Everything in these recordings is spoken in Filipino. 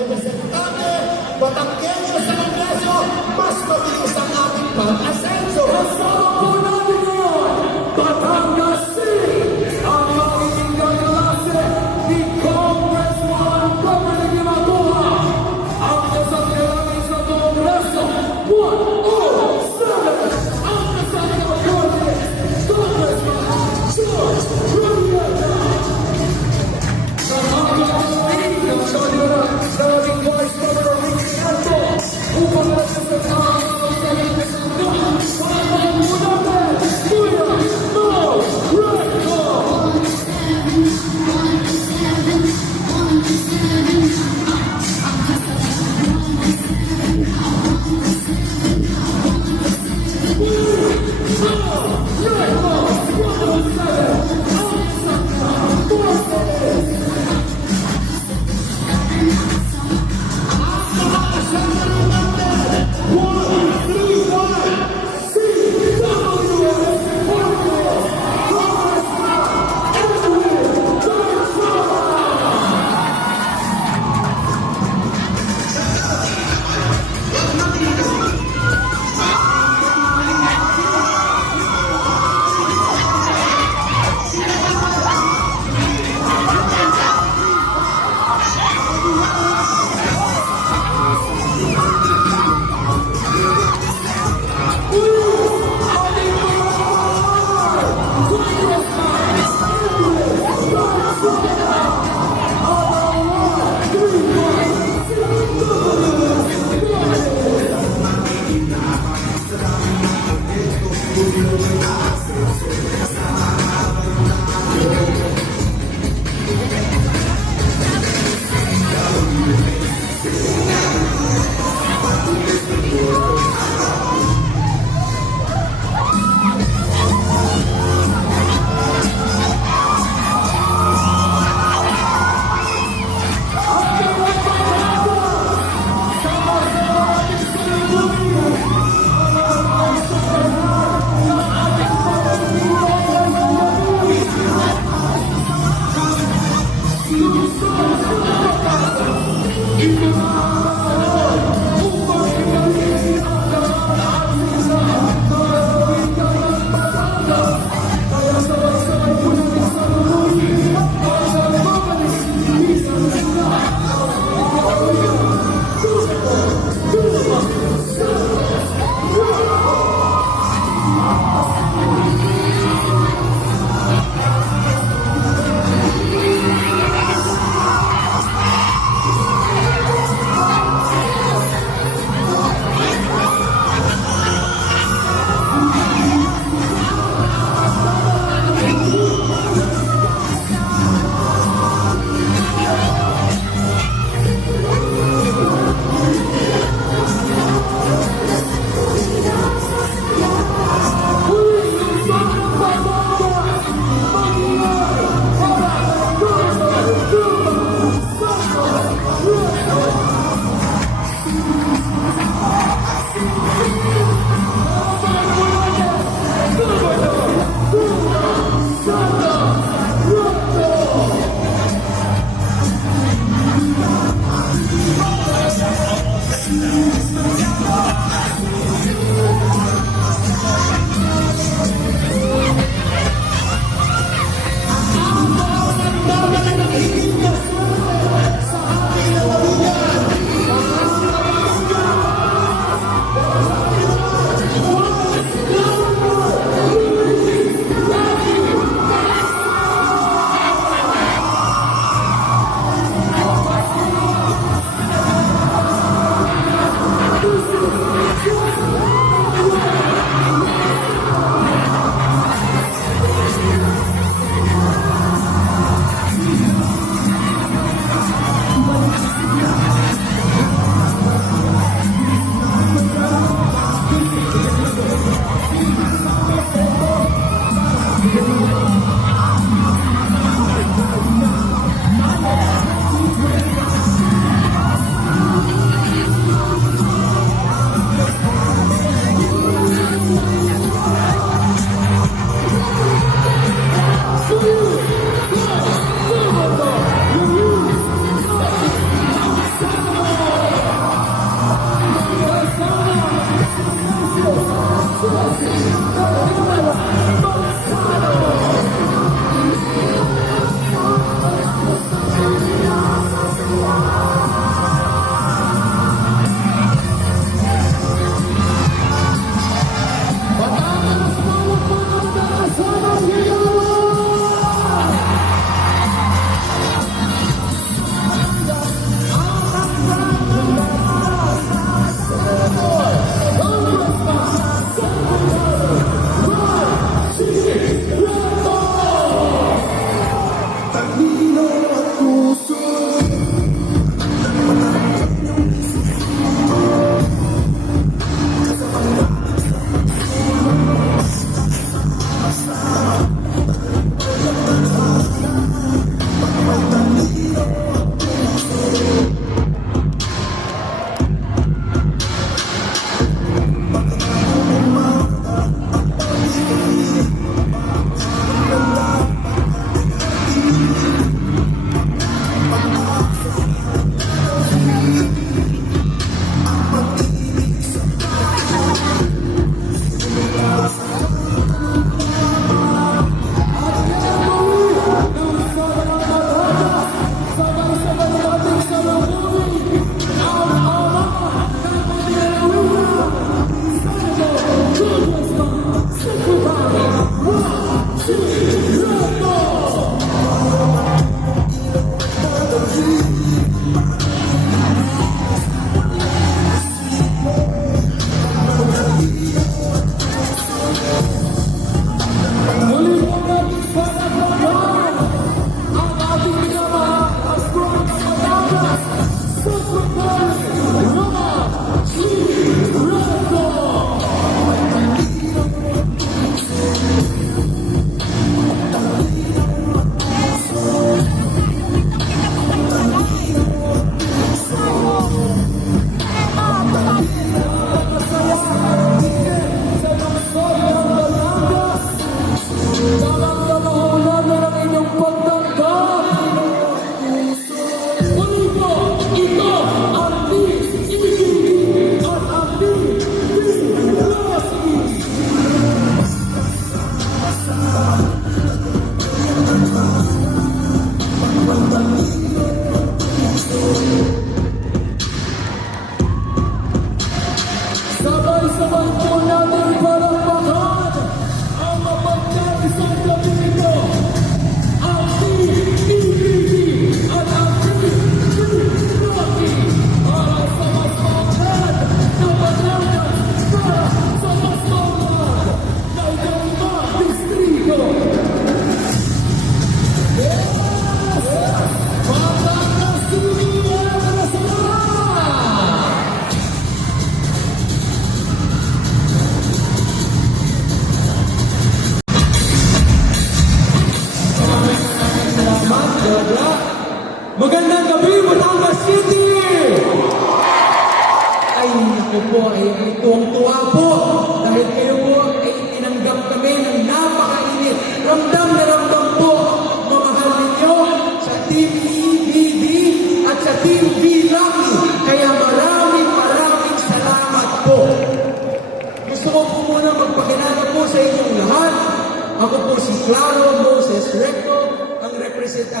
representante, Batanggenyo sa Kongreso, mas mabilis ang ating pag-asenso. Kasama po natin ngayon, Batangas City, ang magiging kaklase ni Congressman Beverly Ginagawa, ang kasanggaling sa Kongreso, 107, ang kasanggaling Congressman George Rurieta. Sa mga kapatid, ang sabi na Vice Governor Ricky Anto,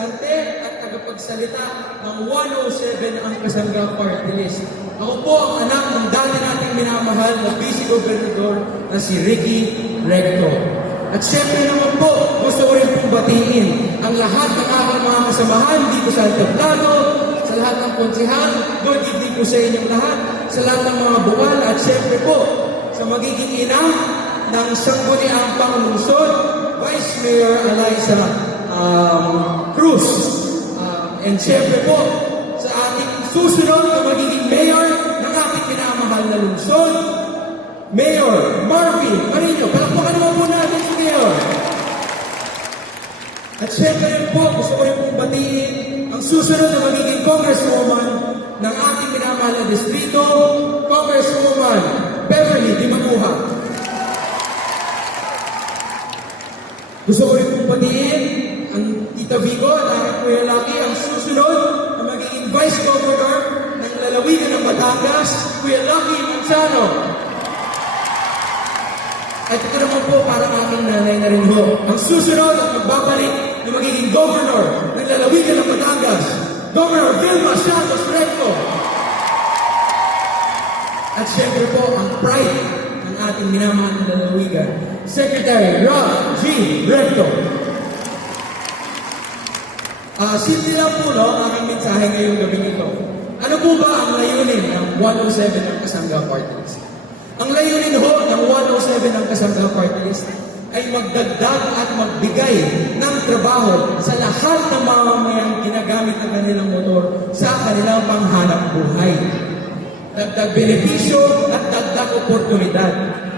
representante at tagapagsalita ng 107 ang Kasangga Party List. Ako po ang anak ng dati nating minamahal na Vice Gobernador na si Ricky Recto. At syempre naman po, gusto ko rin pong batiin ang lahat ng aking mga kasamahan dito sa Altaplano, sa lahat ng konsehal, good evening po sa inyong lahat, sa lahat ng mga bukal, at syempre po, sa magiging ina ng Sangguniang Panglungsod, Vice Mayor Eliza Cruz. And syempre po, sa ating susunod na magiging mayor ng ating pinamahal na lungsod, Mayor Marvin Marino. Palakpakan naman po natin si Mayor. At syempre rin po, gusto ko rin pong batiin ang susunod na magiging Congresswoman ng ating pinamahal na distrito, Congresswoman Beverly Dimaguha. Gusto ko rin pong batiin ang Tita Vico at aking Kuya Lucky, ang susunod na magiging Vice Governor ng lalawigan ng Batangas, Kuya Lucky Manzano. At ito naman po parang aking nanay na rin ho. Ang susunod at magbabalik na magiging Governor ng lalawigan ng Batangas, Governor Vilma Santos Recto. At syempre po ang pride ng ating minamahal na lalawigan, Secretary Rob G. Recto. Simple lang po ang aking mensahe ngayong gabi nito. Ano po ba ang layunin ng 107 ng Kasangga Party List? Ang layunin ho ng 107 ng Kasangga Party List ay magdagdag at magbigay ng trabaho sa lahat ng mamamayang ginagamit ang kanilang motor sa kanilang panghanap buhay. Dagdag benepisyo at dagdag oportunidad.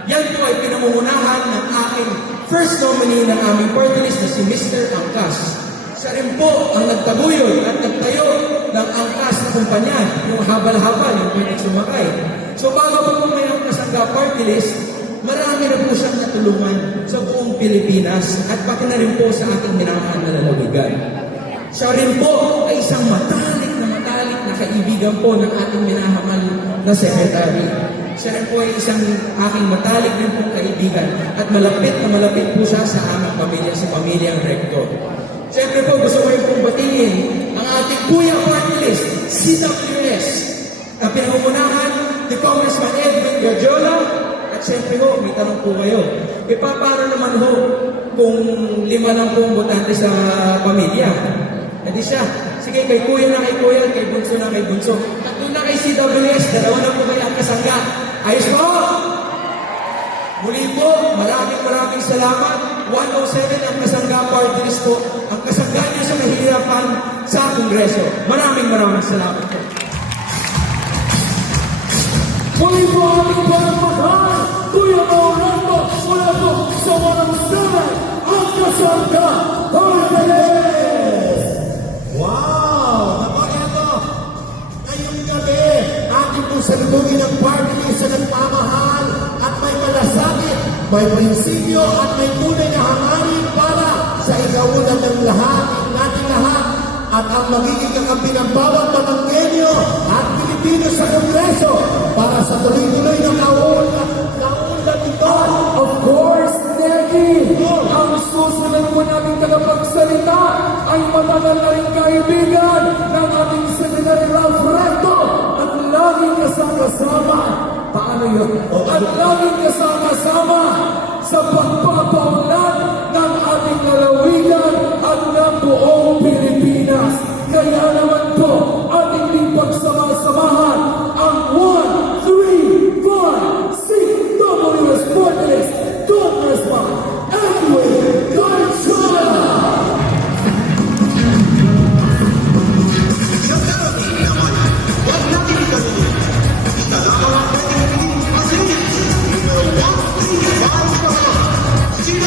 Yan po ay pinamumunahan ng aking first nominee ng aming party list na si Mr. Angkas. Siya rin po ang nagtaguyod at nagtayo ng Angkas na kumpanya, yung habal-habal, yung pwedeng sumakay. So bago po may ang Kasangga Party List, marami na po siyang natulungan sa buong Pilipinas at pati na rin po sa ating minamahal na lalawigan. Siya rin po ay isang matalik na kaibigan po ng ating minamahal na secretary. Siya rin po ay isang aking matalik rin pong kaibigan at malapit po siya sa aming pamilya, sa pamilyang Recto. Siyempre po, gusto ko rin pong batiin ang ating Kuya Party List, CWS, na pinangungunahan ni Congressman Edwin Gadiola. At siyempre ho, may tanong po kayo, paano naman ho kung 5 lang po ang botante sa pamilya? E di siya, sige, kay Kuya na kay Kuya, kay Bunso na kay Bunso. At doon na kay CWS, 2 na po kayo ang kasangga. Ayos po! Muli po, maraming salamat. 107 ang Kasangga Party List po. Ang kasangga niyo sa mahihirapan sa Kongreso. Maraming salamat po. Muli po aming palakpakan, Kuya Maurando, mula po sa 107 ang Kasangga Party List. Wow! Naku, eto! Ngayong gabi, ating pong salubungin ng party list sa nagmamahal at may malasakit, may prinsipyo at may tunay na hangarin para sa ikaunan ng lahat, natin lahat, at ang magiging kakampi ng bawat Batanggenyo at Pilipino sa Kongreso para sa tuloy-tuloy na kaunlad ito. Of course, Negi, ang susunod po namin tagapagsalita ay matagal na rin kaibigan ng ating Secretary Ralph Recto at laging kasama-sama. Paano yun? At laging kasama-sama sa pagpapaunlad ng ating lalawigan at ng buong Pilipinas. Kaya naman po, ating din pagsama-samahan ang 1, 3, 5, 6 WS Party List, Congressman Edwin Gadiola. Sino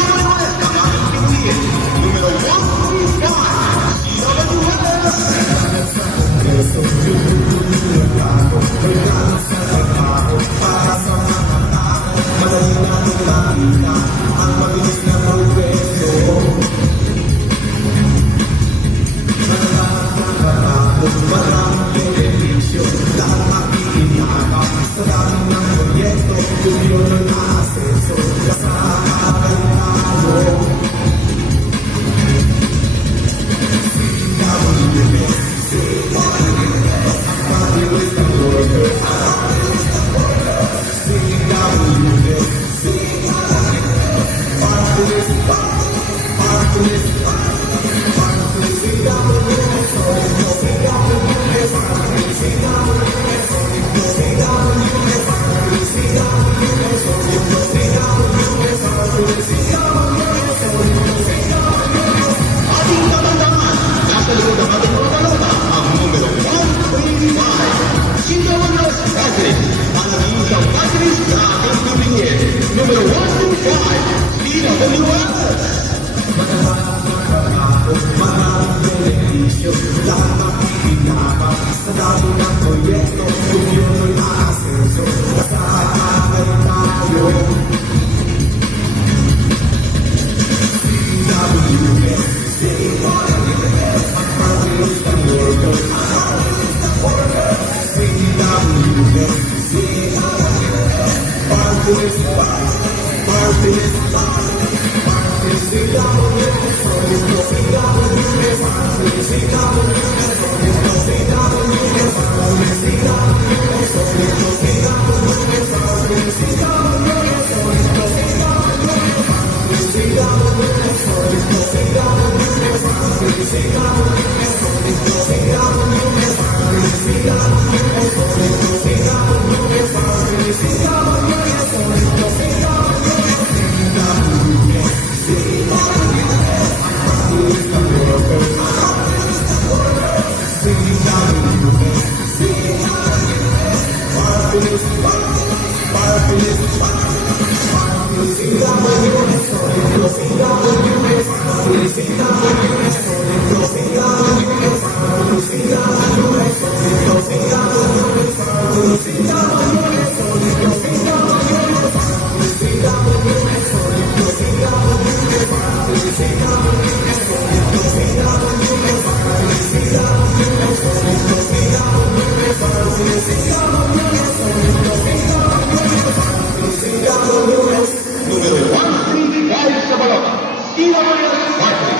Número 135 sa balota, Sina Maria Party,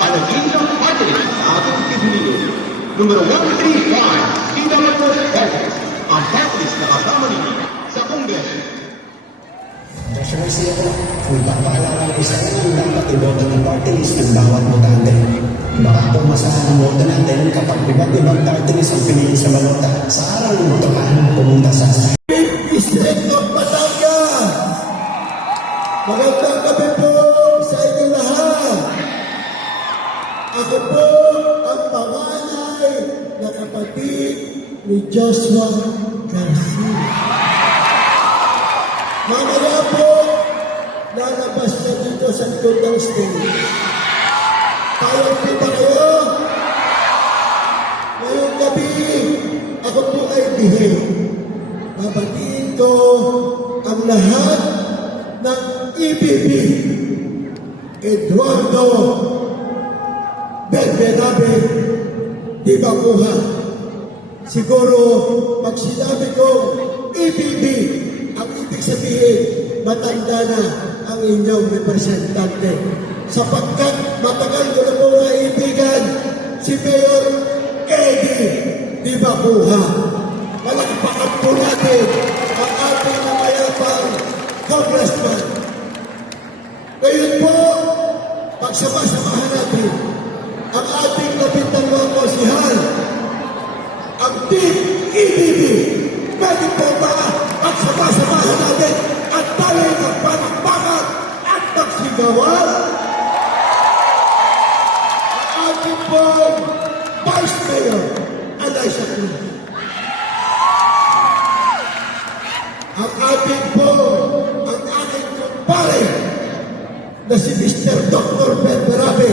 Anaginsa Party, sa ating Pilipinas. Número 135, Sina Maria Party, ang party na kasama ninyo sa Kongreso. National siya ko, kung papaalala ko sa inyo, dapat iboto ng party list ng bawat botante. Baka pumasahan ang boto natin kapag iba't ibang party list ang pinili sa balota. Sa araw ng botohan, pumunta sa State of Batangas! Magandang gabi po sa inyo lahat. Ako po ang panganay na kapatid ni Joshua Garcia. Mamaya po, lalabas na dito sa likod ng stage. Payag po ba kayo? Ngayong gabi, ako po ay bihim. Babatiin ko ang lahat ng EPP. Eduardo Belberabe di Bakuha. Siguro, pag sinabi ko EPP, ang ibig sabihin, matanda na ang inyong representante. Sapagkat matagal ko na po naibigan si Mayor Eddie di Bakuha. Palakpakan po natin ang ating namayapang congressman. Ngayon po, pagsama-samahan natin ang ating 12 konsihal, ang Team EBB. Pwede po ba pagsama-samahan natin at tayo magpalakpakan at magsigawan? Ang ating pong Vice Mayor, Eliza Cruz. Ang ating po, ang ating kumpare na si Mr. Dr. Belberabe,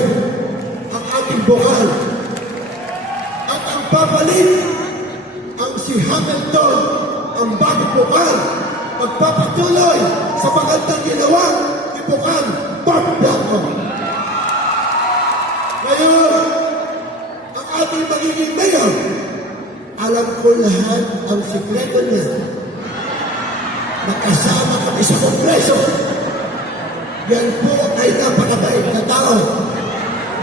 ang ating bukal. At ang papalit, ang si Hamilton, ang bagong bukal, magpapatuloy sa magandang ginawa ni Bukal Bob Blanco. Ngayon, ang ating magiging mayor, alam ko lahat ang sikreto niya. Nakasama kami sa Kongreso. Yan po ay napakabait na tao.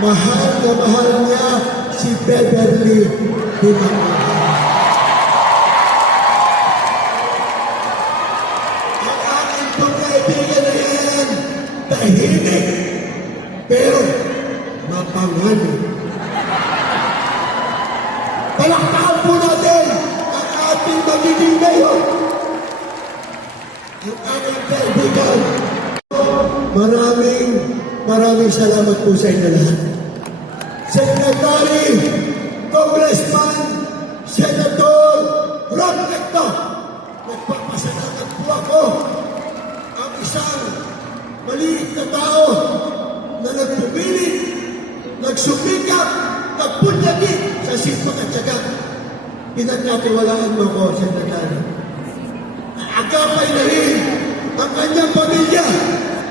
Mahal na mahal niya si Beverly Dimaco. Ang aking pong kaibigan na yan, tahimik, pero mapanganib. Palakpakan po natin ang ating magiging mayor. Ang aking kaibigan. Maraming salamat po sa inyo lahat. Secretary, Congressman, Senator Ron Recto, nagpapasalamat po ako ang isang maliit na tao na nagpumilit, nagsumikap, nagpunyagi sa sipag at syaga. Pinagkatiwalaan mo ko, Secretary. Agapay na rin ang kanyang pamilya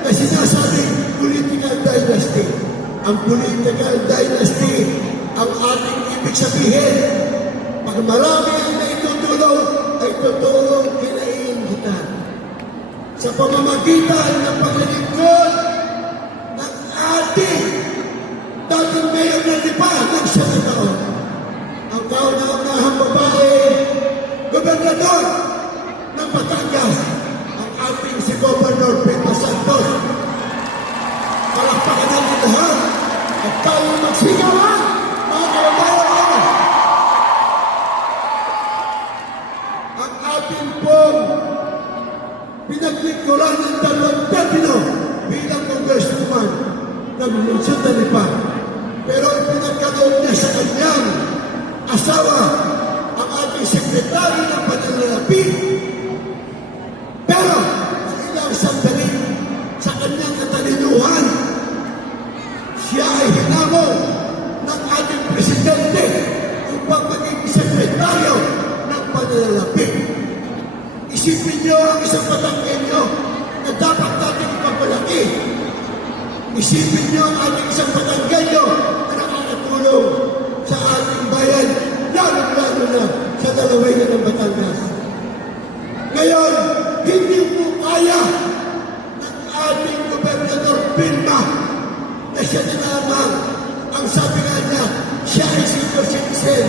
na sinasabing political dynasty. Ang political dynasty, ang ating ibig sabihin, pag marami ang naitutulong, ay totoong kinain kita. Sa pamamagitan ng paglilingkod ng ating dating mayor ng Lipa ng siyang taon, ang kauna-unahang babae, gobernador ng Batangas, ang ating si Governor Pedro Santos. Palakpakan natin lahat at tayo magsigawan, mga kababayan. Ang ating pong pinaglingkuran ng dalawang termino bilang congresswoman ng Lungsod ng Lipa. Pero pinagkaloob niya sa kanyang asawa, ang ating sekretary ng pananalapi. Pero sa ilang sandali, sa kanyang katalinuhan, siya ay hinamo ng ating presidente upang maging sekretaryo ng pananalapi. Isipin niyo ang isang Batanggenyo na dapat natin ipagmalaki. Isipin niyo ang ating isang Batanggenyo na nakakatulong sa ating bayan, lalo-lalo na sa dalawayan ng Batangas. Ngayon, hindi po kaya ng ating Gobernador Vilma na siya na lamang ang sabi nga niya, siya ay senior citizen.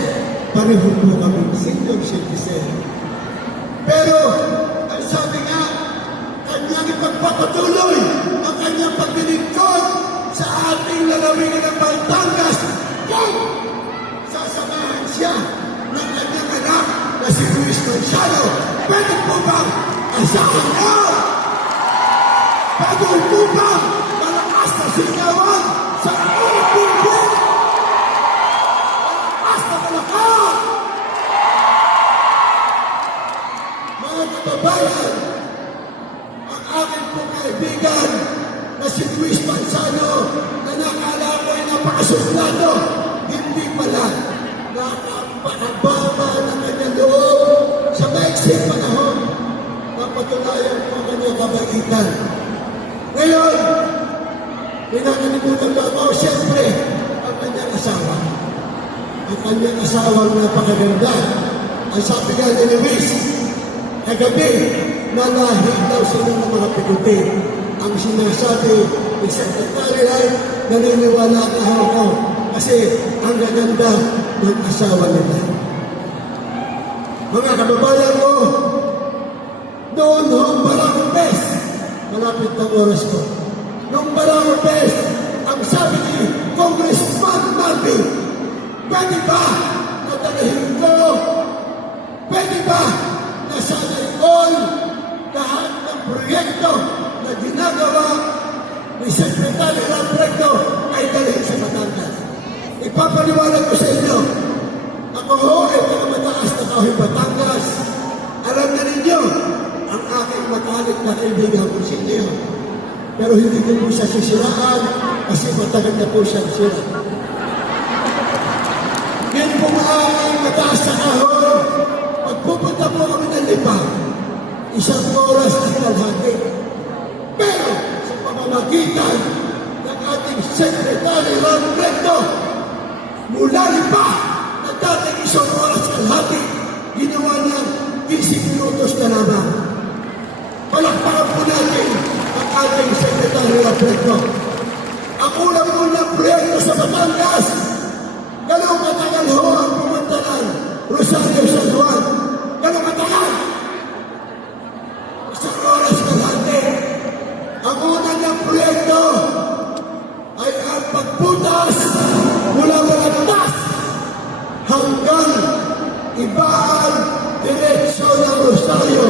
Pareho po kami senior citizen. Pero, ang sabi nga, kanyang ipagpapatuloy ang kanyang paglilingkod sa ating lalawigan ng Batangas kung sasamahan siya ng kanyang anak na si Luis Manciano. Pwede po bang asahan niya? Pwede po bang malakas na sigawan sa OPP? Malakas na malakas! Mga kababayan, ang aking pong kaibigan na si Luis Manciano na nakala ko ay napakasuplado, hindi pala. Napakababa ng kanyang loob sa maiksing panahon. Napatunayan po ang kanyang kabaitan. Ngayon, pinakalimutan ba ako, siyempre, ang kanyang asawa. Ang kanyang asawang napakaganda. Ang sabi nga ni Luis, kagabi, nalahi daw sila ng mga piguti. Ang sinasabi ni Secretary ay naniniwala ka ako kasi ang gaganda ng asawa nila. Mga kababayan ko, noon noong Barangpes, malapit ng oras ko, noong Barangpes, ang sabi ni Congressman Marvin, pwede ba nadalahin ko? Pwede ba na sana all lahat ng proyekto na ginagawa ni Secretary Robredo ay dalhin sa Batangas? Ipapaliwanag ko sa inyo, ako ho ay taga-mataas na kahoy Batangas. Alam na ninyo, ang aking matalik na kaibigan ko si Leo. Pero hindi ko po siya sisiraan kasi matagal na po siyang sira. Ngayon po ang mataas na kahoy, pagpupunta po kami ng Lipa, 1 oras at kalahati. Pero sa pamamagitan ng ating Secretary Robredo, mula Lipa na dating 1 oras at kalahati, ginawa niya 15 minutos na lamang. Palakpakan po natin ang ating Secretary Robredo. Ang unang-unang proyekto sa Batangas, gano'ng katagal ho ang pumunta ng Rosario San Juan? Gano'ng katagal? 1 oras kalahati. Ang unang ng proyekto ay ang pagputas mula Balagtas hanggang Ibaan, diretsyo ng Rosario.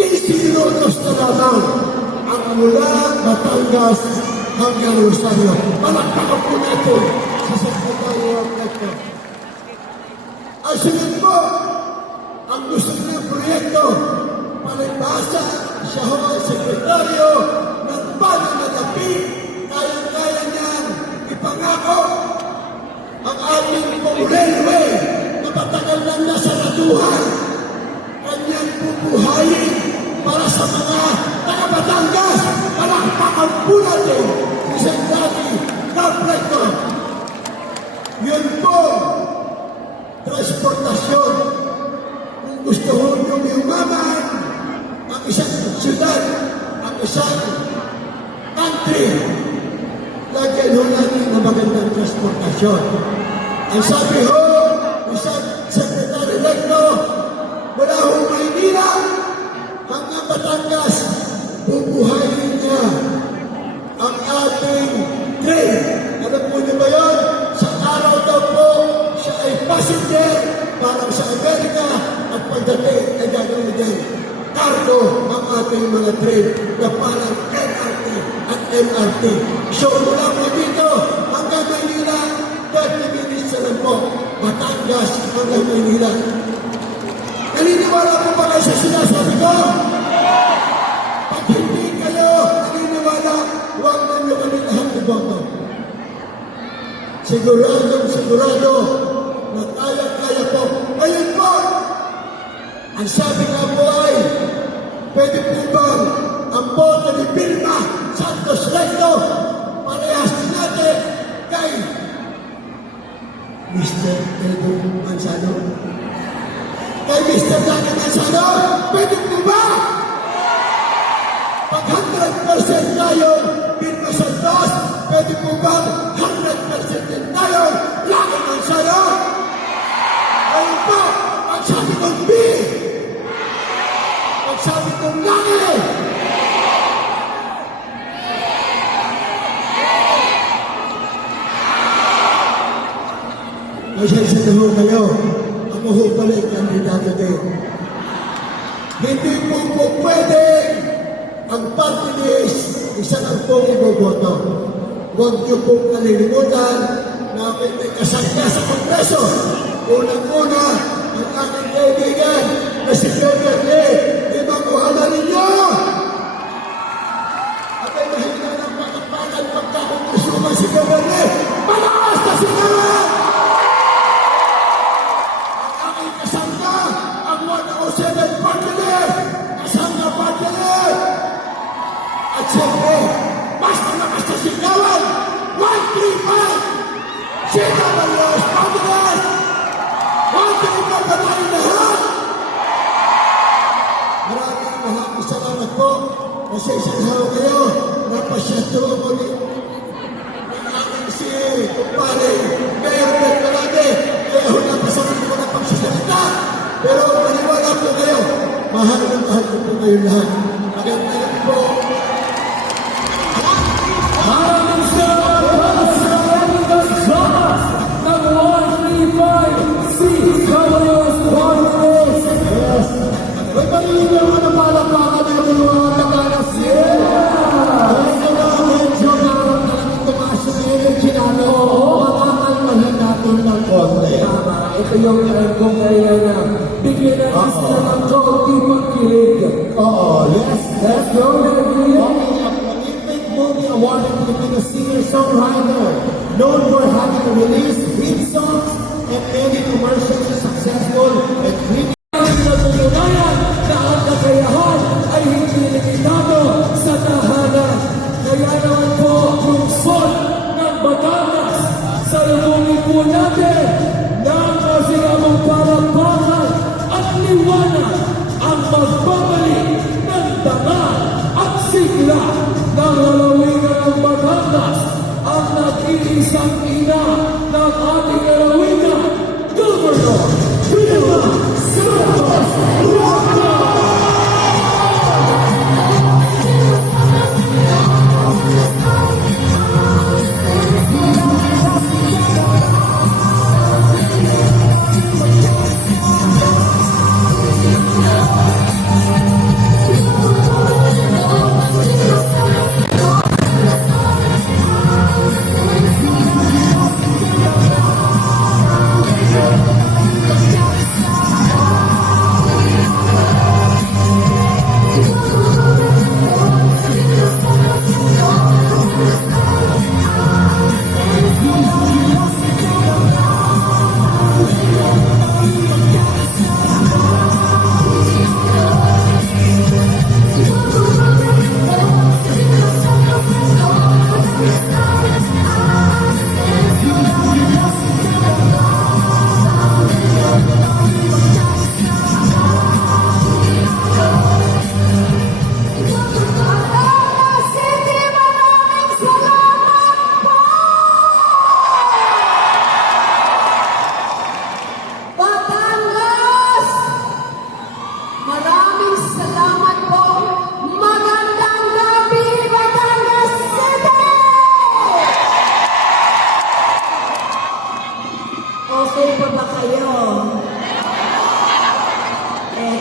15 minutos na lamang ang mula Batangas hanggang Rosario. Palakpakan po natin sa Secretary Robredo. Ang sunod po, ang gusto ng proyekto, palibasa siya ho ang sekretaryo ng pananalapi, kaya-kaya niyang ipangako ang ating pong railway na matagal nang nasaratuhan. Kanyang bubuhayin para sa mga taga-Batangas. Palakpakan po natin si Sandati Caprecto. Yun po, transportasyon. Kung gusto ho niyong yumaman ang isang siyudad, ang isang country, lagyan ho natin na magandang transportasyon. Ang sabi ho, isang Secretary Recto, mula ho Maynila hanggang Batangas, bubuhayin niya ang ating train. Alam po niyo ba yun? Sa araw daw po, siya ay passenger parang sa Amerika at pagdating ay gagawin din cargo ang ating mga train na parang LRT at MRT. So mula po dito hanggang Maynila, 30 minutes na lang po. Batangas hanggang Maynila. Naniniwala po ba kayo sa sinasabi ko? Pag hindi kayo naniniwala, huwag na nyo kami lahat iboto. Sigurado na kaya-kaya po. Ngayon po, ang sabi nga po ay, pwede po bang ang boto ni Vilma Santos Recto parehas din natin kay Mr. Edo Manzano? Kay Mr. Dani Manzano, pwede po ba? Pag 100% tayo, Vilma Santos, pwede po ba 100% din tayo, Lani Manzano? Ayun po, ang sabi kong B, ang sabi kong Lani, pasensya na ho kayo. Ako ho pala yung kandidato din. Hindi po pwede ang party list, isa lang pong iboboto. Huwag niyo pong kalilimutan na may kasangga sa Kongreso. Unang-una, ang aking kaibigan na si Beverly, di makuhala ninyo! At ay mahina ng pagkapagan pagkakongresuman si Beverly. Malakas na sinaran! Kasangga ang 107 partner! Kasangga partner! At siyempre, mas malakas na sigawan! 135! CWS partner! 135 na tayo lahat! Maraming salamat po. Pasensyahan kayo. Napasyento ako ni aking si kumpare Mayor Ben Calade. Kaya ho napasagot ko na pagsasalita. Pero maniwala po kayo. Mahal ko po kayo lahat. Magandang po. Maraming salamat sa Gonzales ng 135 CWS Partners. Yes. May paliligaw ka na palakpakan natin mga Taganas. Medyo talagang tumaas yung energy natin. Makakalmahan natin ng konti. Tama, ito yung kung kaya na bigyan natin sila ng kaunti pagkilig. Oo, yes. Let's go, baby! Olympic Movie Award and Filipino singer-songwriter known for having released hit songs and many commercially successful and really Natutunayan na ang kakayahan ay hindi limitado sa tahanan. Kaya naman po lungsod ng Batangas, salubungin po natin ng kasinabong palakpakan at liwanag ang magbabalik ng dangal at sigla ng lalawigan ng Batangas, ang nag-iisang ina ng ating lalawigan, Governor Vilma Santos Recto!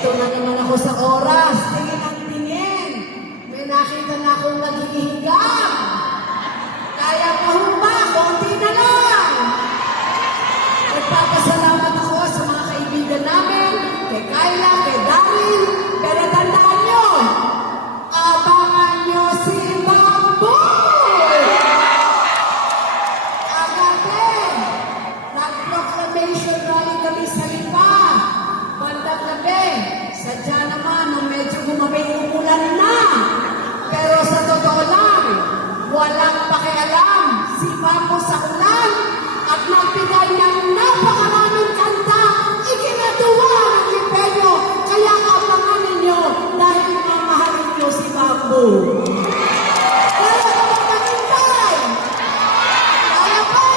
Eto na naman ako sa oras. Tingin ang tingin. May nakita na akong naghihigang. Kaya pa ho ba? Konti na lang. Nagpapasalamat ako sa mga kaibigan namin, kay Kyla, kay Daryl. Pero tandaan nyo, abangan nyo si Bamboy! Agatin, nag-proclamation rally kami sa Lipa. Bandang gabi, sadya naman nung medyo umulan na. Pero sa totoo lang, walang pakialam si Bambo sa ulan at nagbigay ng napakaraming kanta, ikinatuwa ng Lipeño. Kaya abangan ninyo dahil mamahalin nyo si Bambo. Kaya ka ba maghintay? Kaya pa!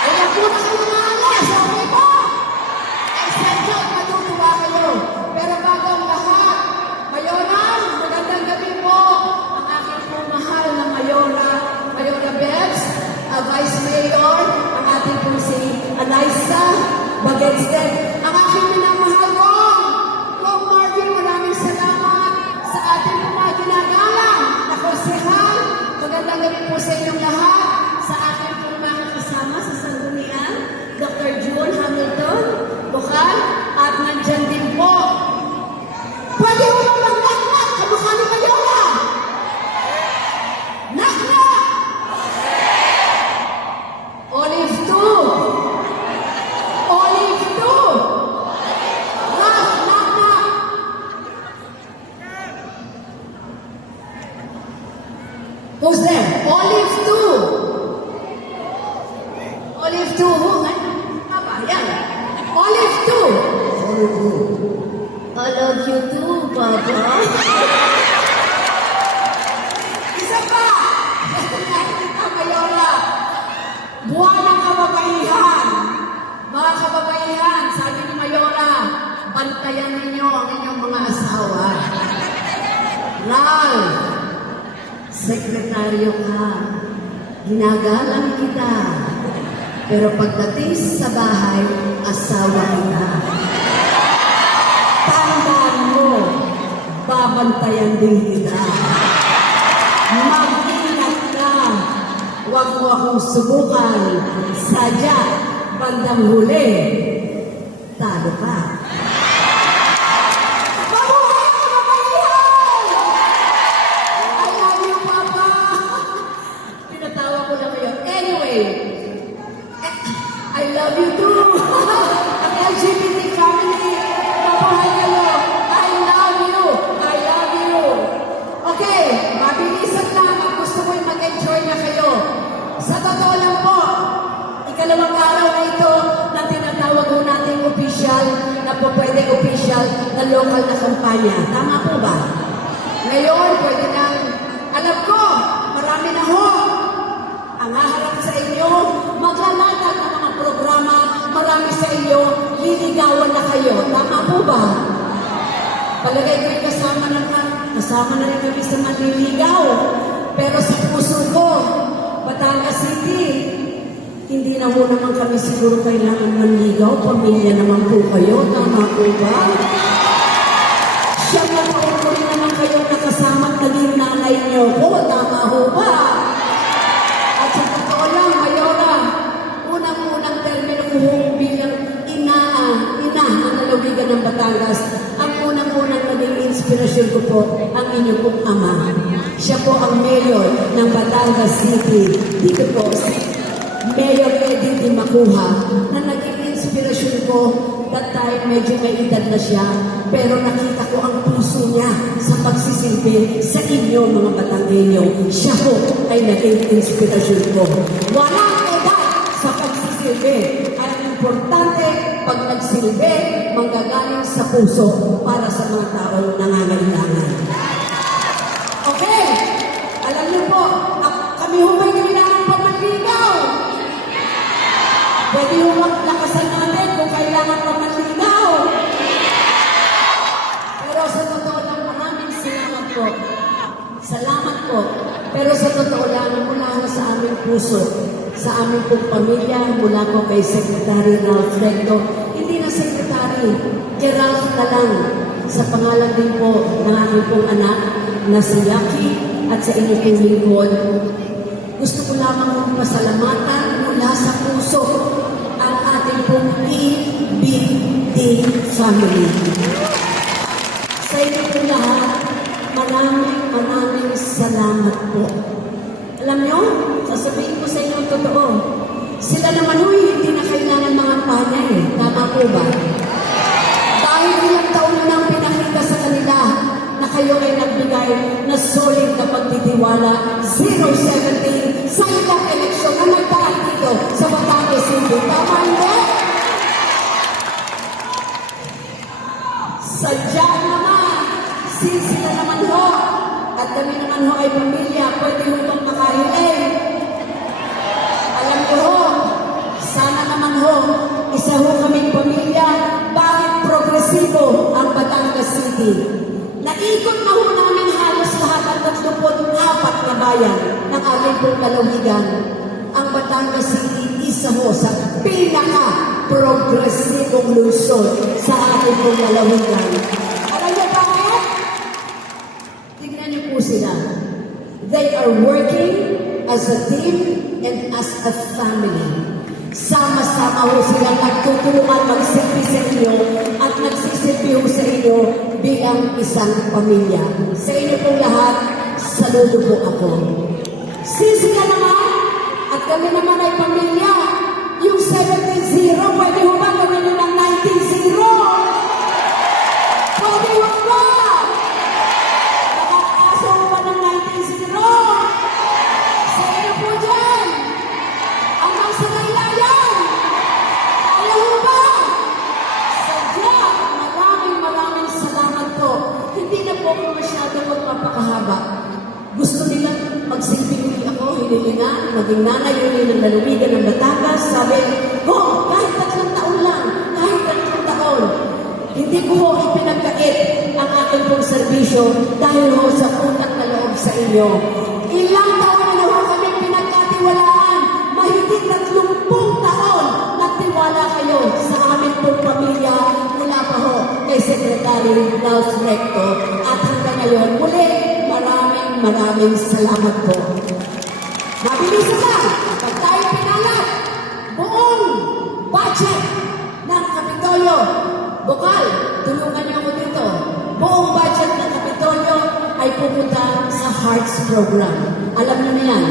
Kaya po na kayo mga alas, okay ba? Ay sadya, matutuwa kayo. Pero bago ang lahat, Mayora, magandang gabi po. Ang aking po mahal na Mayora Bebs, Vice Mayor, ang ating po si Eliza Bagetsden, ang aking minamahal Kong Marvin, maraming salamat sa ating po mga ginagalang na konsehal. Magandang gabi po sa inyong lahat, sa ating po mga kasama sa Sanggunian, Dr. June Hamilton, Bukal, at nandyan din po. Pwede mo ba mag-knock-knock? Kamukha ni Mayora! Knock-knock! Olive 2! Olive 2! Knock-knock! Who's there? Olive 2! Olive 2, who? Apa? Yan. Olive 2! I love you too, Papa. Isa pa! Kita, Mayora. Buwan ng kababaihan. Mga kababaihan, sabi ni Mayora, bantayan ninyo ang inyong mga asawa. Ral, sekretaryo ka. Ginagalang kita. Pero pagdating sa bahay, asawa kita. Tandaan mo, babantayan din kita. Mag-ingat ka. Huwag mo akong subukan. Sadya, bandang huli, talo ka. Mabuhay ka, mabalihan! I love you, Papa. Pinatawa ko lang ngayon. Anyway, I love you too. Ang LGBT family, mabuhay kayo. I love you. I love you. Okay, mabilisan lang. Ang gusto ko yung mag-enjoy na kayo. Sa totoo lang po, ikalawang araw na ito na tinatawag ko natin official, na po pwede official na local na kampanya. Tama po ba? Ngayon, pwede nang, alam ko, marami na ho ang haharap sa inyo, maglalatag ng mga programa, marami sa inyo, liligawan na kayo. Tama po ba? Palagay ko kasama na rin kami sa manliligaw. Pero sa puso ko, Batangas City, hindi na ho naman kami siguro kailangan manligaw. Pamilya naman po kayo. Tama po ba? Siya na po rin naman kayo nakasama at naging nanay niyo po. Tama ho ba? At sa totoo lang, Mayora, unang-unang termino ko bilang ina ng lalawigan ng Batangas. Ang unang-unang naging inspirasyon ko po ang inyong pong ama. Siya po ang mayor ng Batangas City. Dito po, si Mayor Eddie Di Macuha, na naging inspirasyon ko. That time, medyo may edad na siya. Pero nakita ko ang puso niya sa pagsisilbi sa inyo, mga Batanggenyo. Siya po ay naging inspirasyon ko. Walang edad sa pagsisilbi. Ang importante, pag nagsilbi, manggagaling sa puso para sa mga taong nangangailangan. Okay, alam niyo po, kami humay kailangan pa manligaw. Pwede humaglakasan natin kung kailangan pa manligaw. Pero sa totoo lang, maraming salamat po. Salamat po. Pero sa totoo lang, mula sa aming puso, sa aming pong pamilya, mula po kay Secretary Ralph Recto, hindi na Secretary Jackie, Gerald na lang. Sa pangalan din po ng aking pong anak na si Jackie at sa inyong pong lingkod. Gusto ko lamang pasalamatan mula sa puso ang ating pong EBD family. Sa inyo po lahat, maraming salamat po. Alam nyo, sasabihin ko sa inyo ang totoo. Sila naman hindi na kailangan mga panay. Tama po ba? Dahil ilang taon na ang pinakita sa kanila na kayo ay nagbigay na solid na pagtitiwala 0-17 sa ilang eleksyon na nagdaan dito sa Batangas City. Tama hindi? Sadyaan naman, since sila naman ho, at kami naman ho ay pamilya, pwede ho bang makahiling? Alam ko ho, sana naman ho, isa ho kaming pamilya, bakit progresibo ang Batangas City? Naikot na ho namin halos lahat ang 34 na bayan ng ating pong lalawigan. Ang Batangas City, isa ho sa pinaka-progresibong lungsod sa ating pong lalawigan. Alam niyo bakit? Tignan niyo po sila. They are working as a team and as a family. Sama-sama ho silang nagtutulungan magsilbi sa inyo at nagsisilbi ho sa inyo bilang isang pamilya. Sa inyo pong lahat, saludo po ako. Sisika naman, at kami naman ay pamilya, yung 17-0, pwede ho ba gawin nyo ng 19-0? Pwede ho ba? Nakakaso ho ba ng 19-0? Sa inyo po dyan, hanggang sa laylayan, kaya ho ba? Sadya, maraming salamat po. Hindi na po ako masyadong magpapakahaba. Gusto nilang magsilbi uli ako, hinilingan, maging nanay uli ng lalawigan ng Batangas. Sabi, kahit 3 taon lang, kahit 3 taon, hindi ko ho ipinagkait ang aking pong serbisyo dahil ho sa utang na loob sa inyo. Ilang taon na ho kami pinagkatiwalaan, mahigit 30 taon nagtiwala kayo sa amin pong pamilya mula pa ho kay Secretary Ralph Recto. At hanggang ngayon, muli, maraming salamat po. Mabilis na, pag tayo pinalat, buong budget ng Kapitolyo, Bukal, tulungan niyo ako dito, buong budget ng Kapitolyo ay pupunta sa Hearts Program. Alam niyo na yan,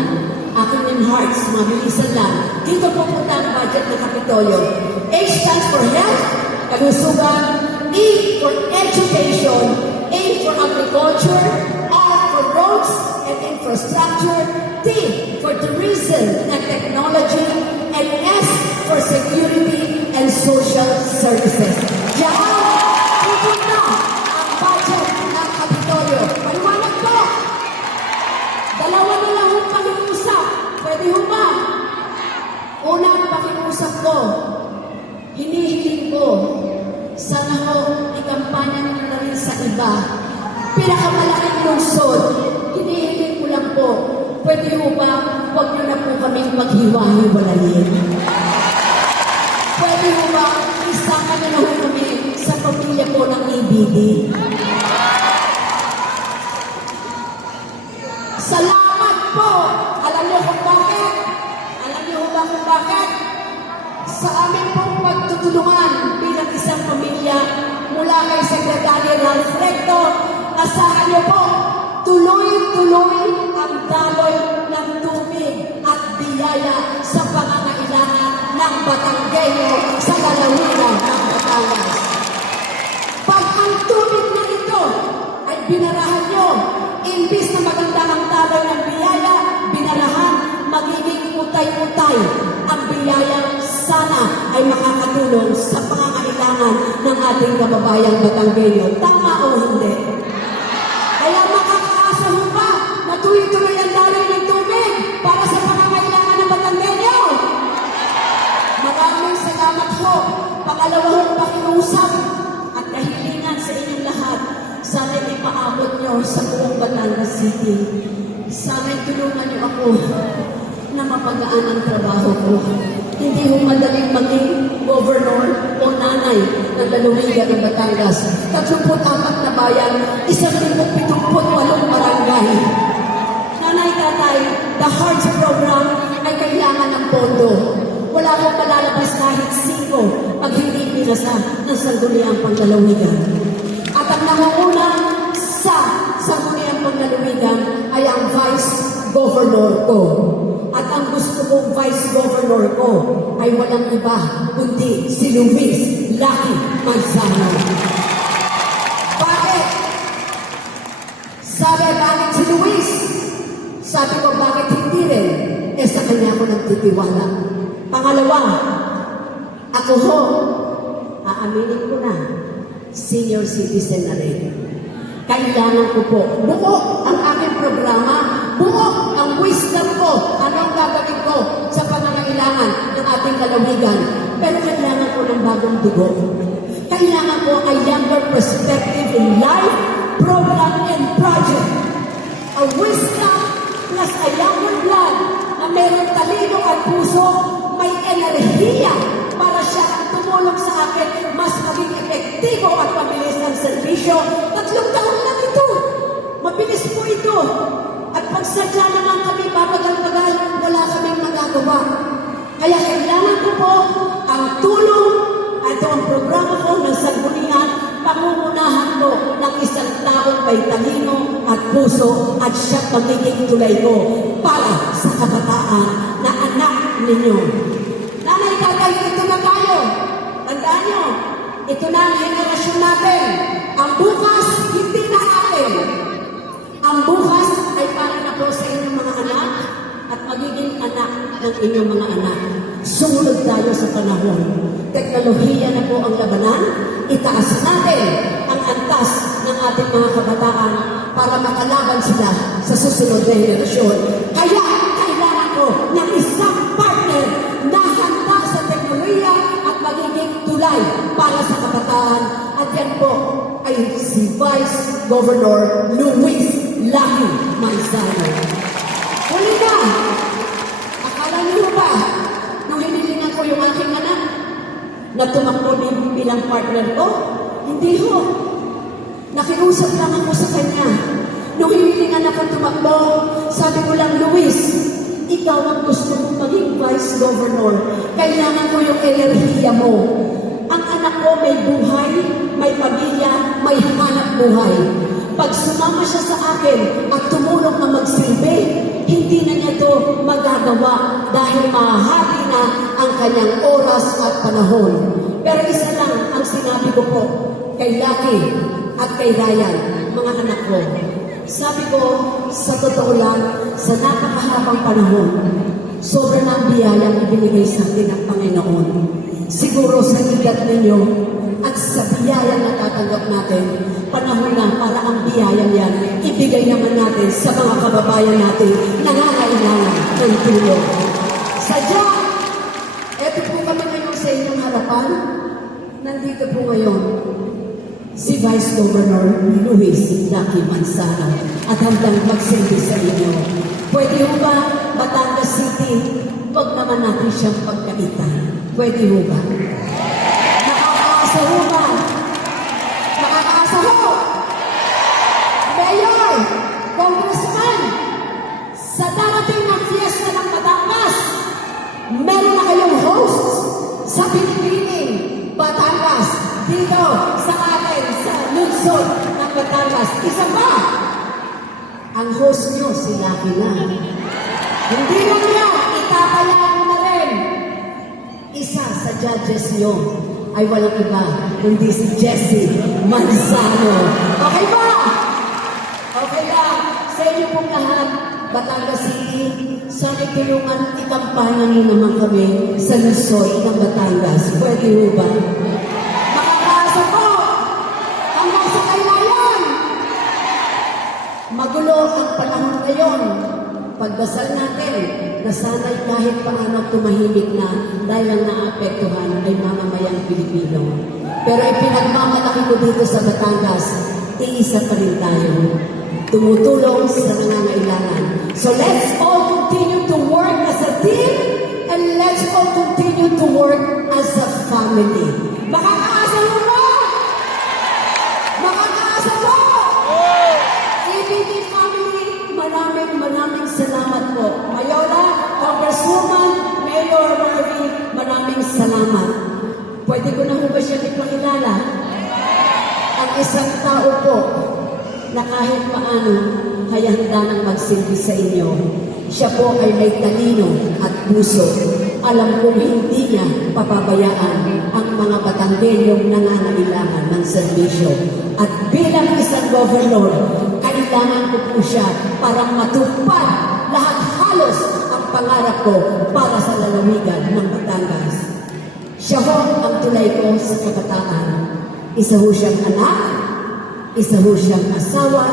akin yung Hearts, mabilisan lang. Dito pupunta ang budget ng Kapitolyo. H stands for health, kalusugan, E for education, A for agriculture, R for roads and infrastructure, T for tourism and technology, and S for security and social services. Diyan, pupunta ang budget ng Kapitolyo. Paliwanag po! Dalawa na lang ang pakiusap. Pwede ho ba? Unang pakiusap ko, hinihiling ko, sana ho, ikampanya nyo na rin sa iba. Pinakamalaking lungsod, hinihiling ko lang po, pwede ho ba, huwag nyo na po kaming maghiwa-hiwalayin. Pwede ho ba, isama nyo na ho kami sa pamilya po ng EBD. Salamat po! Alam niyo kung bakit? Alam niyo ba kung bakit? Sa amin pong pagtutulungan bilang isang pamilya mula kay Secretary Ralph Recto, asahan niyo po, tuloy-tuloy ang daloy ng tubig at biyaya sa pangangailangan ng Batanggenyo sa lalawigan ng Batangas. Pag ang tubig na ito ay binarahan niyo, imbis na maganda ang daloy ng biyaya, binarahan, magiging utay-utay ang biyaya sana ay makakatulong sa pangangailangan ng ating kababayang Batanggenyo. Tama o hindi? Kaya makakaasa ho ba na tuloy-tuloy ang daloy ng tubig para sa pangangailangan ng Batanggenyo? Maraming salamat ho. Pangalawang pakiusap at kahilingan sa inyong lahat. Sana ipaabot nyo sa buong Batangas City. Sana tulungan nyo ako na mapagaan ang trabaho ko. Hindi ho madaling maging governor o nanay ng lalawigan ng Batangas. 34 na bayan, 178 barangay. Nanay, tatay, the HEARTS program ay kailangan ng pondo. Wala akong malalabas kahit 5 pag hindi pinasa ng Sangguniang Panglalawigan. At ang nangunguna sa Sangguniang Panglalawigan ay ang Vice Governor ko. At ang gusto kong Vice Governor ko ay walang iba kundi si Luis Lucky Manzano. Bakit? Bakit si Luis? Sabi ko, bakit hindi rin? Sa kanya ko nagtitiwala. Pangalawa, ako ho, aaminin ko na, senior citizen na rin. Kailangan ko po, buo ang aking programa, buo ang wisdom ko, anong gagawin ko sa pangangailangan ng ating lalawigan. Pero kailangan ko ng bagong dugo. Kailangan ko a younger perspective in life, program, and project. A wisdom plus a younger blood na mayroong talino at puso, may enerhiya para siya ang tumulong sa akin mas maging epektibo at mabilis ang serbisyo. 3 taon lang ito. Mabilis po ito. At pag sadya naman kami babagal-bagal, wala kaming magagawa. Kaya kailangan ko po ang tulong at ang programa ko ng Sanggunian, pangungunahan ko ng isang taong may talino at puso at siya magiging tulay ko para sa kabataan na anak ninyo. Nanay, tatay, ito na tayo. Tandaan nyo, ito na ang henerasyon natin. Ang bukas, hindi na atin. Ang bukas ay para na po sa inyong mga anak at magiging anak ng inyong mga anak. Sumunod tayo sa panahon. Teknolohiya na po ang labanan. Itaas natin ang antas ng ating mga kabataan para makalaban sila sa susunod na henerasyon. Kaya kailangan ko ng isang partner na handa sa teknolohiya at magiging tulay para sa kabataan. At yan po ay si Vice Governor Luis Lucky Manzano. Huli na! Akala niyo ba nung hinilingan ko yung aking anak na tumakbo bilang partner ko? Hindi ho. Nakiusap lang ako sa kanya. Nung hinilingan ako tumakbo, sabi ko lang, Luis, ikaw ang gusto mong maging Vice Governor. Kailangan ko yung enerhiya mo. Ang anak ko may buhay, may pamilya, may hanap buhay. Pag sumama siya sa akin at tumulong na magsilbi, hindi na niya ito magagawa dahil mahahati na ang kanyang oras at panahon. Pero isa lang ang sinabi ko po kay Lucky at kay Ryan, mga anak ko. Sabi ko, sa totoo lang, sa napakahabang panahon, sobrang ang biyayang ibinigay sa atin ng Panginoon. Siguro sa igat ninyo at sa biyayang natatanggap natin, panahon na para ang biyayang yan ibigay naman natin sa mga kababayan natin na nangangailangan ng tulong. Sadya, eto po kami ngayon sa inyong harapan. Nandito po ngayon si Vice Governor Luis Lucky Manzano at hanggang magsilbi sa inyo. Pwede ho ba, Batangas City, wag naman natin siyang pagkaitan? Pwede ho ba? Nakakaasa ho ba? Nakakaasa ho! Mayor, Congressman, sa darating ng fiesta ng Batangas, meron na kayong hosts sa Pilipining Batangas, dito sa atin, sa lungsod ng Batangas. Isa pa, ang host nyo, si Lucky na. Hindi lang yan, itatayaan na rin. Isa sa judges nyo ay walang iba, kundi si Jessie Manzano. Okay ba? Okay ba? Sa inyo pong lahat, Batangas City, sana tulungan ikampanya nyo naman kami sa lungsod ng Batangas. Pwede mo ba? Makakaasa po! Hanggang sa kailangan! Magulo ang panahon ngayon. Pagdasal natin na sana'y kahit paano tumahimik na dahil ang naapektuhan ay mamamayang Pilipino. Pero ipinagmamalaki ko dito sa Batangas, iisa pa rin tayo. Tumutulong sa nangangailangan. So let's all continue to work as a team and let's all continue to work as a family. Makakaasa mo ba? Makakaasa mo? ABD family, maraming salamat po. Mayola, Congresswoman, Mayor Marvin, maraming salamat. Pwede ko na ho ba siya ipakilala? Ang isang tao po na kahit paano kaya handa nang magsilbi sa inyo. Siya po ay may talino at puso. Alam kong hindi niya papabayaan ang mga Batanggelyong nangangailangan ng serbisyo. At bilang isang governor, kailangan ko po siya para matupad lahat halos ang pangarap ko para sa lalawigan ng Batangas. Siya ho ang tulay ko sa kabataan. Isa ho siyang anak, isa ho siyang asawa,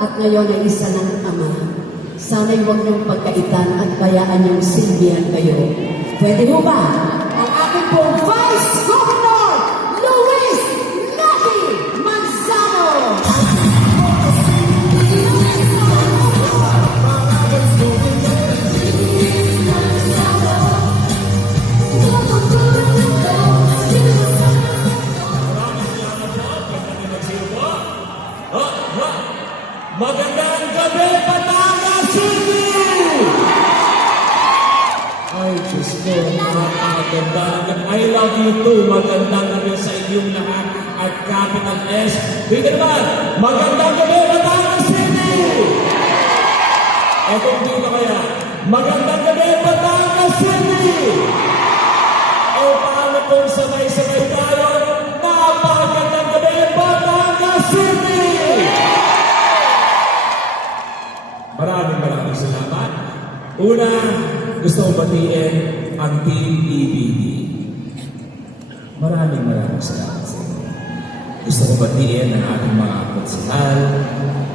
at ngayon ay isa ng ama. Sana'y huwag niyong pagkaitan at bayaan niyong silbihan kayo. Pwede mo ba? Ang aking pong Vice Governor, Luis Lucky Manzano! Magandang gabi, Batangas City! Ay, Diyos ko, napakaganda ng gabi. I love you too. Magandang gabi sa inyong lahat at capital S. Dito naman, magandang gabi, Batangas City! Eto dito kaya, magandang gabi, Batangas City! O paano kung sabay-sabay tayo? Napakagandang gabi, Batangas City! Maraming salamat. Una, gusto kong batiin ang Team EBD. Maraming salamat sa inyo. Gusto kong batiin ang ating mga konsehal,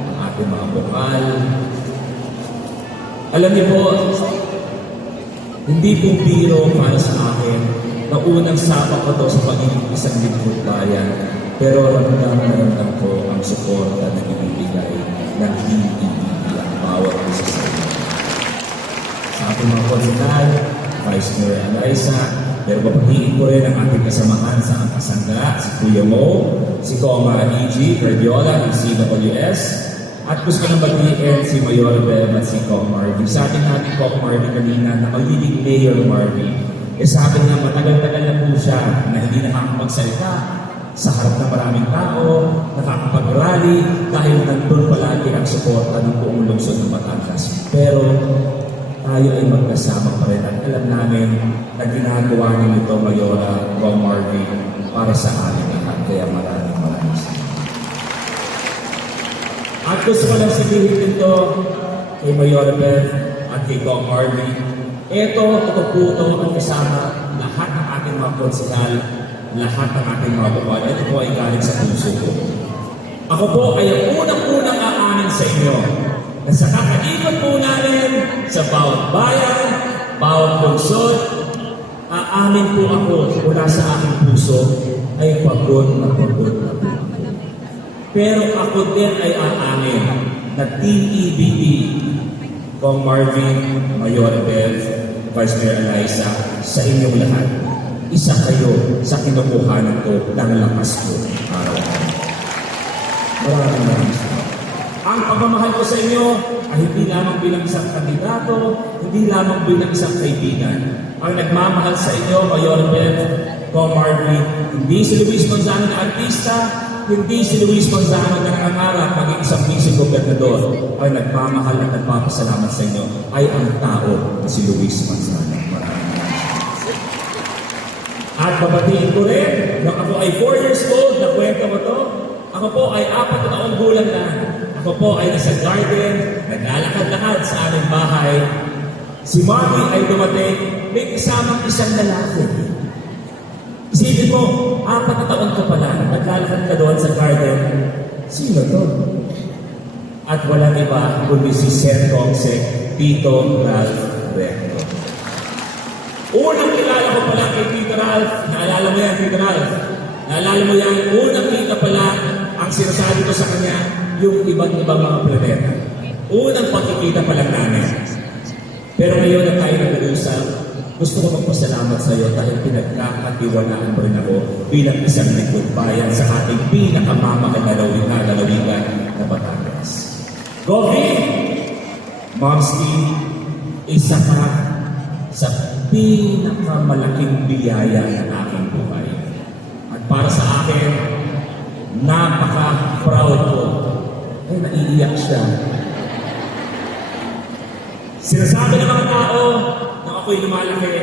ang ating mga bokal. Alam niyo po, hindi po biro para sa akin na unang sapa ko to sa pagiging isang lingkod bayan, pero ramdam ko ang suporta na ibibigay ng Team EBD. Bawat isa sa inyo. Sa ating mga konsehal, Vice Mayor Eliza, pero papatiin ko rin ang ating kasamahan sa Angkasangga, si Kuya Mo, si Coma E.G. Cardiola ng CWS, at gusto nang batiin si Mayor Bev at si Cong Marvin. Sabi natin Cong Marvin kanina na magiging Mayor Marvin. Sabi nga matagal-tagal na po siya na hindi nakakapagsalita sa harap ng maraming tao, nakakapag-rally dahil nandun palagi ang suporta ng buong lungsod ng Batangas. Pero tayo ay magkasama pa rin at alam namin na ginagawa niyo ito, Mayora, Cong Marvin, para sa amin lahat. Kaya maraming salamat. At gusto ko lang sabihin dito kay Mayora Beth at kay Cong Marvin, ito po ang kasama lahat ng ating mga konsehal, lahat ng ating mga bukal. Ito po ay galing sa puso ko. Ako po ay ang unang-unang aamin sa inyo na sa kakaikot po namin sa bawat bayan, bawat lungsod, aamin po ako mula sa aking puso ay pagod na pagod na pagod. Pero ako din ay aamin na Team EBD, Cong Marvin, Mayor Bev, Vice Mayor Eliza, sa inyong lahat. Isa kayo sa kinukuhanan ko ng lakas ko araw-araw. Maraming salamat. Ang pagmamahal ko sa inyo ay hindi lamang bilang isang kandidato, hindi lamang bilang isang kaibigan. Ang nagmamahal sa inyo, Mayor Bev, Cong Marvin, hindi si Luis Manzano na artista, hindi si Luis Manzano na nangangarap maging isang music gobernador. Ang nagmamahal at nagpapasalamat sa inyo ay ang tao na si Luis Manzano. At babatiin ko rin, nung ako ay 4 years old, na kwento ko to, ako po ay 4 na taong gulang na. Ako po ay nasa garden, naglalakad-lakad sa aming bahay. Si Marvin ay dumating, may kasamang isang lalaki. Isipin mo, 4 na taon ka pala, naglalakad ka doon sa garden. Sino to? At walang iba, kundi si Seth Cogsec, Tito Ralph Recto. Unang kilala ko pala kay Tito Ralph, naalala mo yan, Tito Ralph? Naalala mo yan, unang kita pala, ang sinasabi ko sa kanya, yung ibang-ibang mga planeta. Unang pagkikita pa lang namin. Pero ngayon na tayo nag-uusap, Gusto ko magpasalamat sa iyo dahil pinagkakatiwalaan mo rin ako bilang isang lingkod bayan sa ating pinakamamahal na lalawigan na Batangas. Govi, Momski, isa ka sa pinakamalaking biyaya ng aking buhay. At para sa akin, napaka-proud ko. Ay, naiiyak siya. Sinasabi ng mga tao na ako'y lumalaki.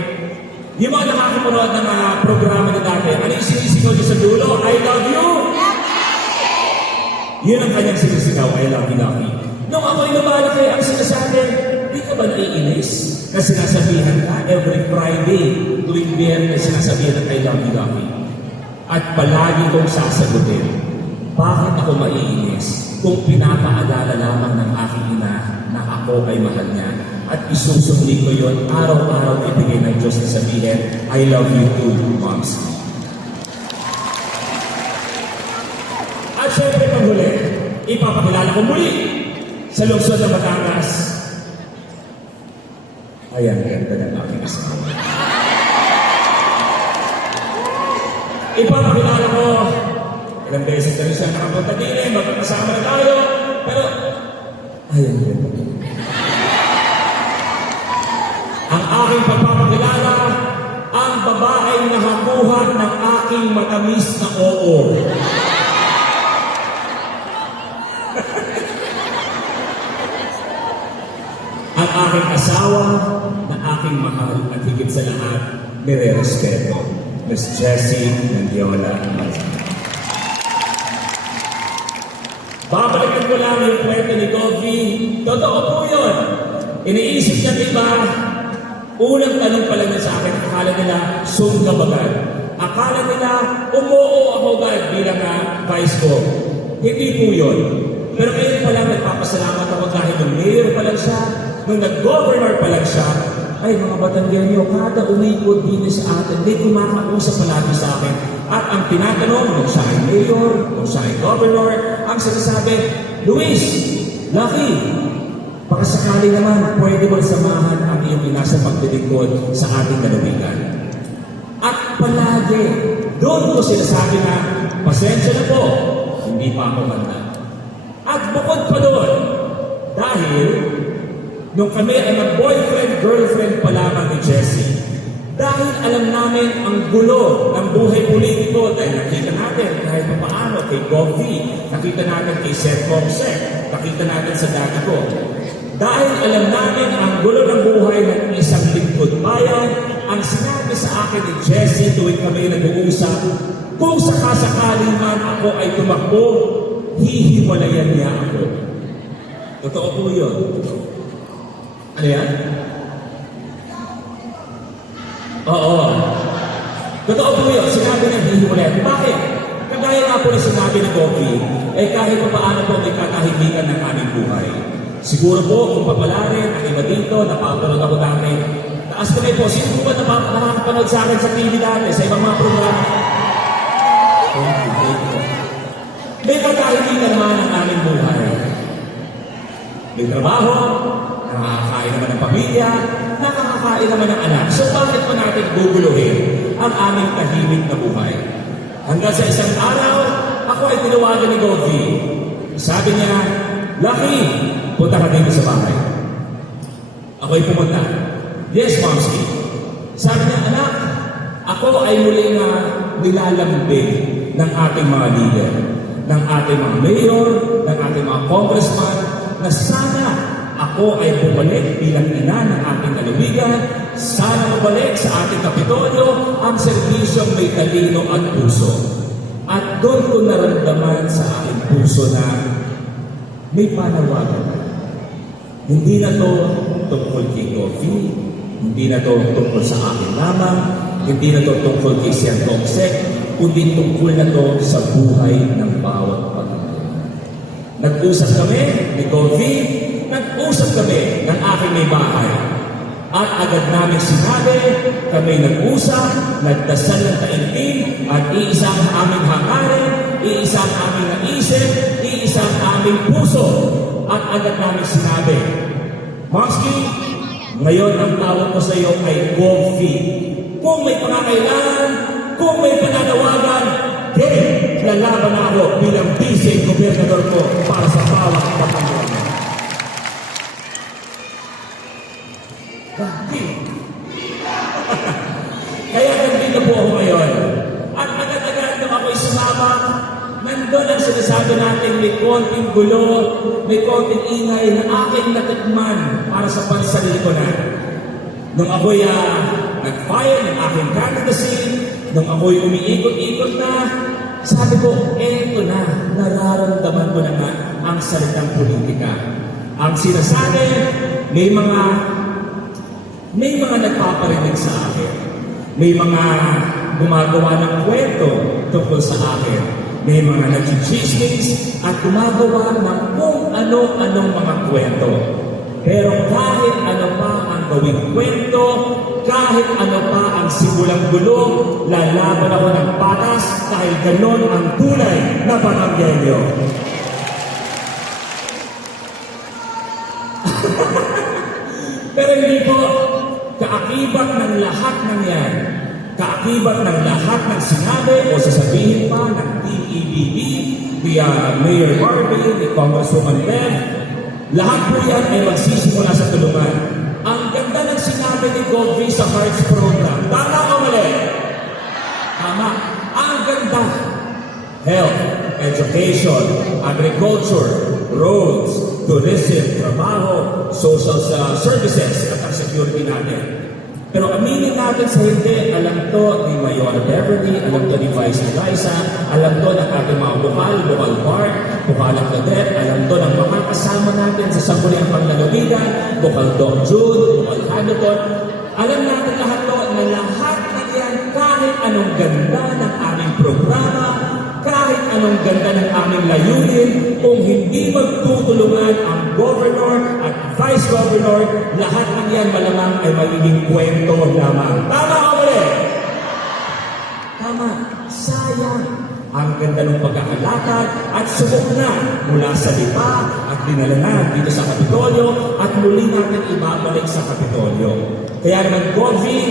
Yung mga nakakapunod ng mga programa na dati, ano yung sinisigaw niya sa dulo? I love you! Yun ang kanyang sinisigaw, I love you, Lucky. Nung ako'y lumalaki, ang sinasabi, di ka ba naiinis? Na sinasabihan ka every Friday, tuwing Biyernes, sinasabihan ng I love you, Lucky. At palagi kong sasagutin, bakit ako maiinis kung pinapaalala lamang ng aking ina na ako ay mahal niya? At isusumli ko yun, araw-araw ibigay ng Diyos na sabihin, I love you too, Moms. At syempre panghuli, ipapakilala ko muli sa lungsod ng Batangas. Ayan, ganda ng aking asawa. Ipapakilala ko, ilang beses na rin siya nakapunta din, magkakasama na tayo, pero, ayan, ganda. Ang aking pagpapakilala, ang babaeng nakakuha ng aking matamis na oo. Ang aking asawa na aking mahal at higit sa lahat, nire-respeto. Miss Jessie Mendiola. Babalikan ko lang yung kwento ni Govi. Totoo po yun. Iniisip niya diba, unang tanong pa lang niya sa akin, akala nila, sung ka bagay. Akala nila, umuo ako agad bilang vice ko. Hindi po yun. Pero ngayon pa lang nagpapasalamat ako dahil nung mayor pa lang siya, nung nag-governor pa lang siya, ay mga Batanggenyo, kada umikot din sa atin, may kumakausap palagi sa akin. At ang tinatanong, nung siya ay mayor, nung siya ay governor, ang sinasabi, Luis, Lucky, baka sakali naman, pwede mo samahan ang iyong ina sa paglilingkod sa ating lalawigan. At palagi, doon ko sinasabi na, pasensya na po, hindi pa ako handa. At bukod pa doon, dahil nung kami ay mag-boyfriend-girlfriend pa lamang ni Jessie, dahil alam namin ang gulo ng buhay politiko, dahil nakita natin kahit paano kay Govi, nakita natin kay Seth Comsec, nakita natin sa dati ko. Dahil alam namin ang gulo ng buhay ng isang lingkod bayan, ang sinabi sa akin ni Jessie tuwing kami nag-uusap, kung sakasakaling man ako ay tumakbo, hihiwalayan niya ako. Totoo po yun. Ano yan? Oo. Totoo po yun. Sinabi niya hihiwalayan. Bakit? Kagaya nga po na sinabi ni Govi, kahit pa paano po may katahimikan ng aming buhay. Siguro po, kung papalarin, ang iba dito, napapanood ako dati. Taas kami po, sino po ba nakakapanood sa akin sa TV dati, sa ibang mga programa? Thank you. May katahimikan naman ang aming buhay. May trabaho, nakakakain naman ng pamilya, nakakakain naman ng anak. So bakit pa natin guguluhin ang aming tahimik na buhay? Hanggang sa isang araw, ako ay tinawagan ni Govi. Sabi niya, Lucky, punta ka dito sa bahay. Ako ay pumunta. Yes, Momski. Sabi niya, anak, ako ay muling nilalambing ng ating mga leader, ng ating mga mayor, ng ating mga congressman, na sana ako ay bumalik bilang ina ng ating lalawigan, sana mabalik sa ating kapitolyo ang serbisyong may talino at puso. At doon ko naramdaman sa aking puso na may panawagan. Hindi na to tungkol kay Govi, hindi na to tungkol sa akin lamang, hindi na to tungkol kay Sir Comsec, kundi tungkol na to sa buhay ng bawat pamilya. Nag-usap kami ni Govi, nag-usap kami ng aking may bahay. At agad namin sinabi, kami nag-usap, nagdasal ng taimtim, at iisa ang aming hangarin, iisa ang aming naisip, iisa ang aming puso. At agad namin sinabi, Momski, Ngayon, ang tawag ko sa iyo ay Coffee. Kung may pangangailangan, kung may pananawagan, lalaban na ako bilang vice gobernador ko para sa bawat Batanguan. Kaya nandito po ako ngayon. At agad-agad nung ako'y sumama, nandun ang sinasabi natin may konting gulo, may konting ingay na aking natikman para sa pansarili ko na. Nung ako'y nag-file ng aking candidacy, nung ako'y umiikot-ikot na, sabi ko, eto na, nararamdaman ko na nga ang salitang politika. Ang sinasabi, may mga nagpaparinig sa akin. May mga gumagawa ng kwento tungkol sa akin. May mga nag-chismis at gumagawa ng kung ano-anong mga kwento. Pero kahit ano pa ang gawing kwento, kahit ano pa ang simulang gulo, lalaban ako ng patas dahil ganon ang tunay na Batanggenyo. Pero hindi po, kaakibat ng lahat ng yan, kaakibat ng lahat ng sinabi o sasabihin pa ng TEBB, ni Mayor Barbie, ni Congresswoman Bev, lahat po yan ay magsisimula sa tulungan. Ang ganda ng sinabi ni Govie sa Hearts Program. Tama o mali? Tama. Ang ganda. Health, education, agriculture, roads, tourism, trabaho, social services at ang security natin. Pero aminin natin sa hindi, alam to ni Mayor Beverly, alam to ni Vice Eliza, alam to ng ating mga bukal bar, bukalang cadet, alam to ng mga kasama natin sa Sangguniang Panglalawigan, bukal Doc Jude, bukal Hamilton. Alam natin lahat to na lahat ng yan, kahit anong ganda ng aming programa, kahit anong ganda ng aming layunin, kung hindi magtutulungan ang governor at vice governor, lahat ng yan malamang ay magiging kwento lamang. Tama o mali? Tama. Sayang. Ang ganda ng pagkakalakad at subok na mula sa lipa at dinala na dito sa Kapitolyo at muli natin ibabalik sa Kapitolyo. Kaya naman, Govie,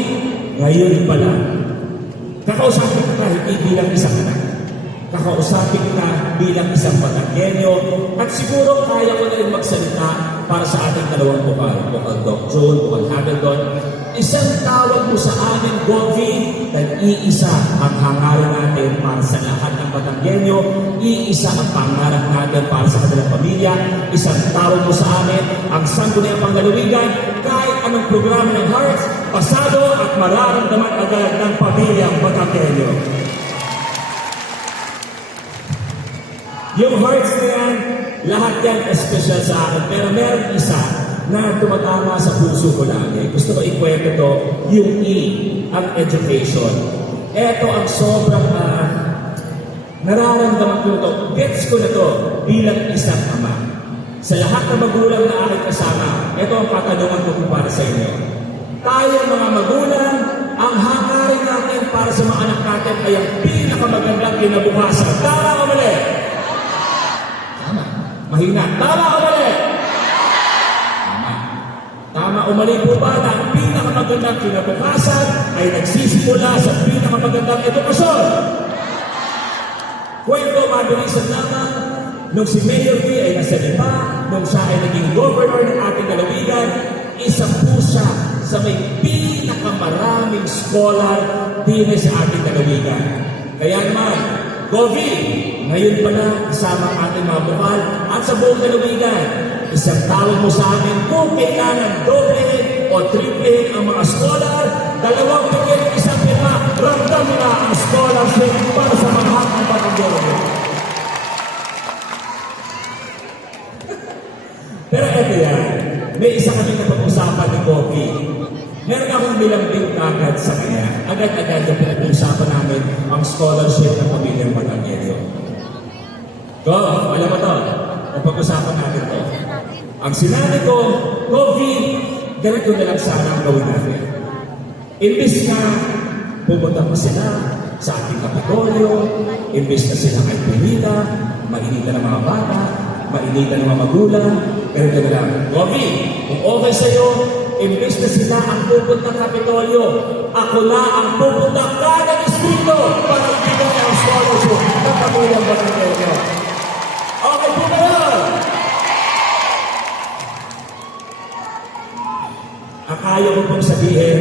ngayon pa lang, kakausapin kita hindi bilang isang anak. Kakausapin ka bilang isang Batanggenyo at siguro kaya ko na rin magsalita para sa ating dalawang bukal, bukal Doc John, bukal Hamilton. Isang tawag mo sa amin, Govie, dahil iisa ang hangarin natin para sa lahat ng Batanggenyo, iisa ang pangarap natin para sa kanilang pamilya. Isang tawag mo sa amin, ang Sangguniang Panglalawigan, kahit anong programa ng Hearts, pasado at mararamdaman agad ng pamilyang Batanggenyo. Yung Hearts na yan, lahat yan espesyal sa akin. Pero meron isa na tumatama sa puso ko lagi. Gusto ko ikwento to, yung E, ang education. Ito ang sobrang nararamdaman ko to. Gets ko na to bilang isang ama. Sa lahat ng magulang na aking kasama, ito ang katanungan ko para sa inyo. Tayo mga magulang, ang hangarin natin para sa mga anak natin ay ang pinakamagandang kinabukasan. Tama o mali? Mahina. Tama o mali? Tama. Tama o mali po ba na ang pinakamagandang kinabukasan ay nagsisimula sa pinakamagandang edukasyon? Kwento, mabilisan lamang, nung si Mayor V ay nasa lipa, nung siya ay naging governor ng ating lalawigan, isa po siya sa may pinakamaraming scholar din sa ating lalawigan. Kaya naman, Govie, ngayon pala kasama ang ating mga bukal at sa buong lalawigan, isang tawag mo sa amin kung kailangan doble o triple ang mga scholar, 2 bigyan, 1 pera, ramdam na ang scholarship para sa mga ng Batanggenyo. Pero eto yan, may isa kami na pag-usapan ni Govie. Meron akong bilambing agad sa kanya. Agad-agad yung pinag-uusapan namin ang scholarship ng pamilyang Batanggenyo. Gov, alam mo to, ang pag-usapan natin to. Ang sinabi ko, Govie, ganito na lang sana ang gawin natin. Imbis na pumunta pa sila sa ating Kapitolyo, imbis na sila ay pinita, mainitan ng mga bata, mainitan ng mga magulang, ganito na lang. Govie, kung okay sa'yo, imbes na sila ang pupunta ng Kapitolyo, ako na ang pupunta kada distrito para ibigay ang scholarship ng Pangulong Batanero. Okay po ba yun? Ang kaya ko pong sabihin,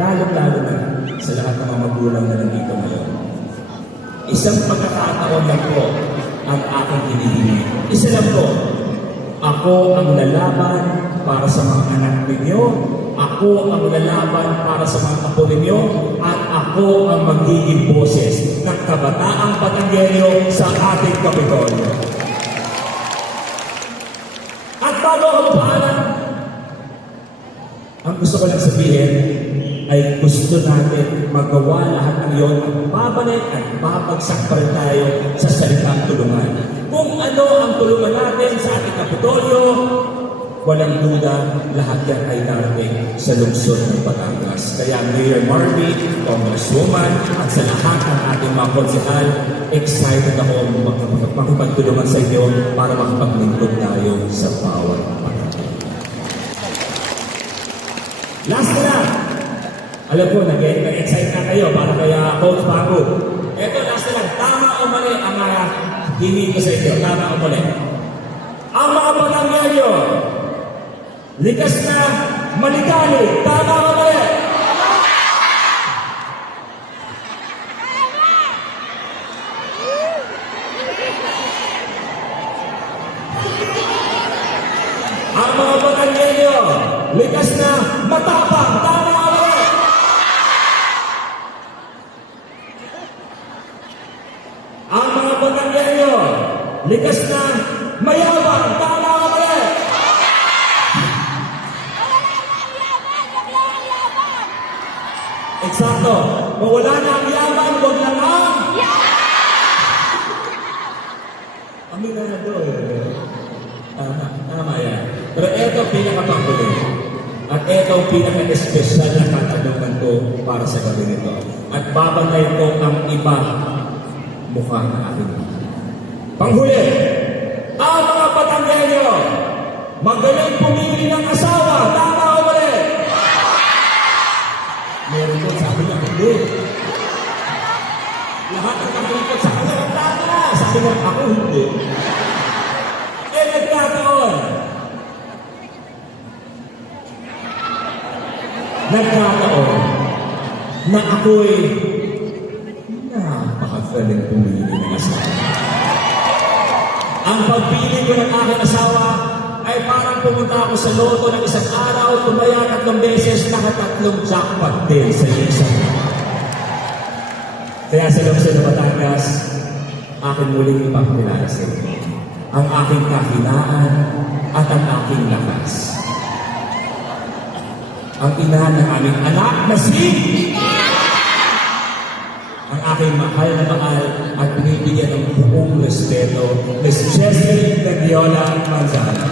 lalo-lalo na sa lahat ng mga magulang na nandito ngayon. Isang pagkakataon lang po ang aking hinihingi. Isa lang po, ako ang lalaban para sa mga anak ninyo, ako ang lalaban para sa mga apo ninyo, at ako ang magiging boses ng kabataang Batangueño sa ating Kapitolyo. At bago ako paalam, ang gusto ko lang sabihin ay gusto natin magawa lahat ng iyon at babalik at babagsak pa rin tayo sa salitang tulungan. Kung ano ang tulungan natin sa ating Kapitolyo, walang duda, lahat yan ay darating sa lungsod ng Batangas. Kaya Mayor Marvin, Congresswoman, at sa lahat ng ating mga konsehal, excited ako makipagtulungan sa inyo para makapaglingkod tayo sa bawat Batangas. Last na lang. Alam ko, nag-excite na kayo para kaya Coach Bago. Eto, last na lang. Tama o mali ang hinig ko sa inyo. Tama o mali. Ang mga Batangueño, likas na maligalig. Tama o mali? Ang mga Batangueño, likas na matapang. Tama o mali? Ang mga Batangueño, likas na mayabang. Tama o mali? Eksakto. Mawala na ang yaman, huwag lang ang... Aminado eh. Tama yan. Pero eto ang pinakapanggulo. At eto ang pinaka-espesyal na katanungan ko para sa gabi nito. At babantay ko ang iba mukha na akin. Panghuli, ang mga Batangueño, magaling pumili ng asawa. Tama o mali? Meron doon, sabi niya, hindi. Lahat ang nakikot sa kanya, tama. Sabi niya, ako hindi. Nagkataon na ako'y napakagaling pumili ng asawa. Ang pagpili ko ng aking asawa ay parang pumunta ako sa loto ng isang araw, tumaya 3 beses, naka-3 jackpot din sa isang. Kaya sa lungsod ng Batangas, akin muling ipakilala sa inyo ang aking kahinaan at ang aking lakas. Ang ina ng aming anak na si... ang aking mahal na mahal at binibigyan ng buong respeto, Miss Jessie Tagiola Manzana.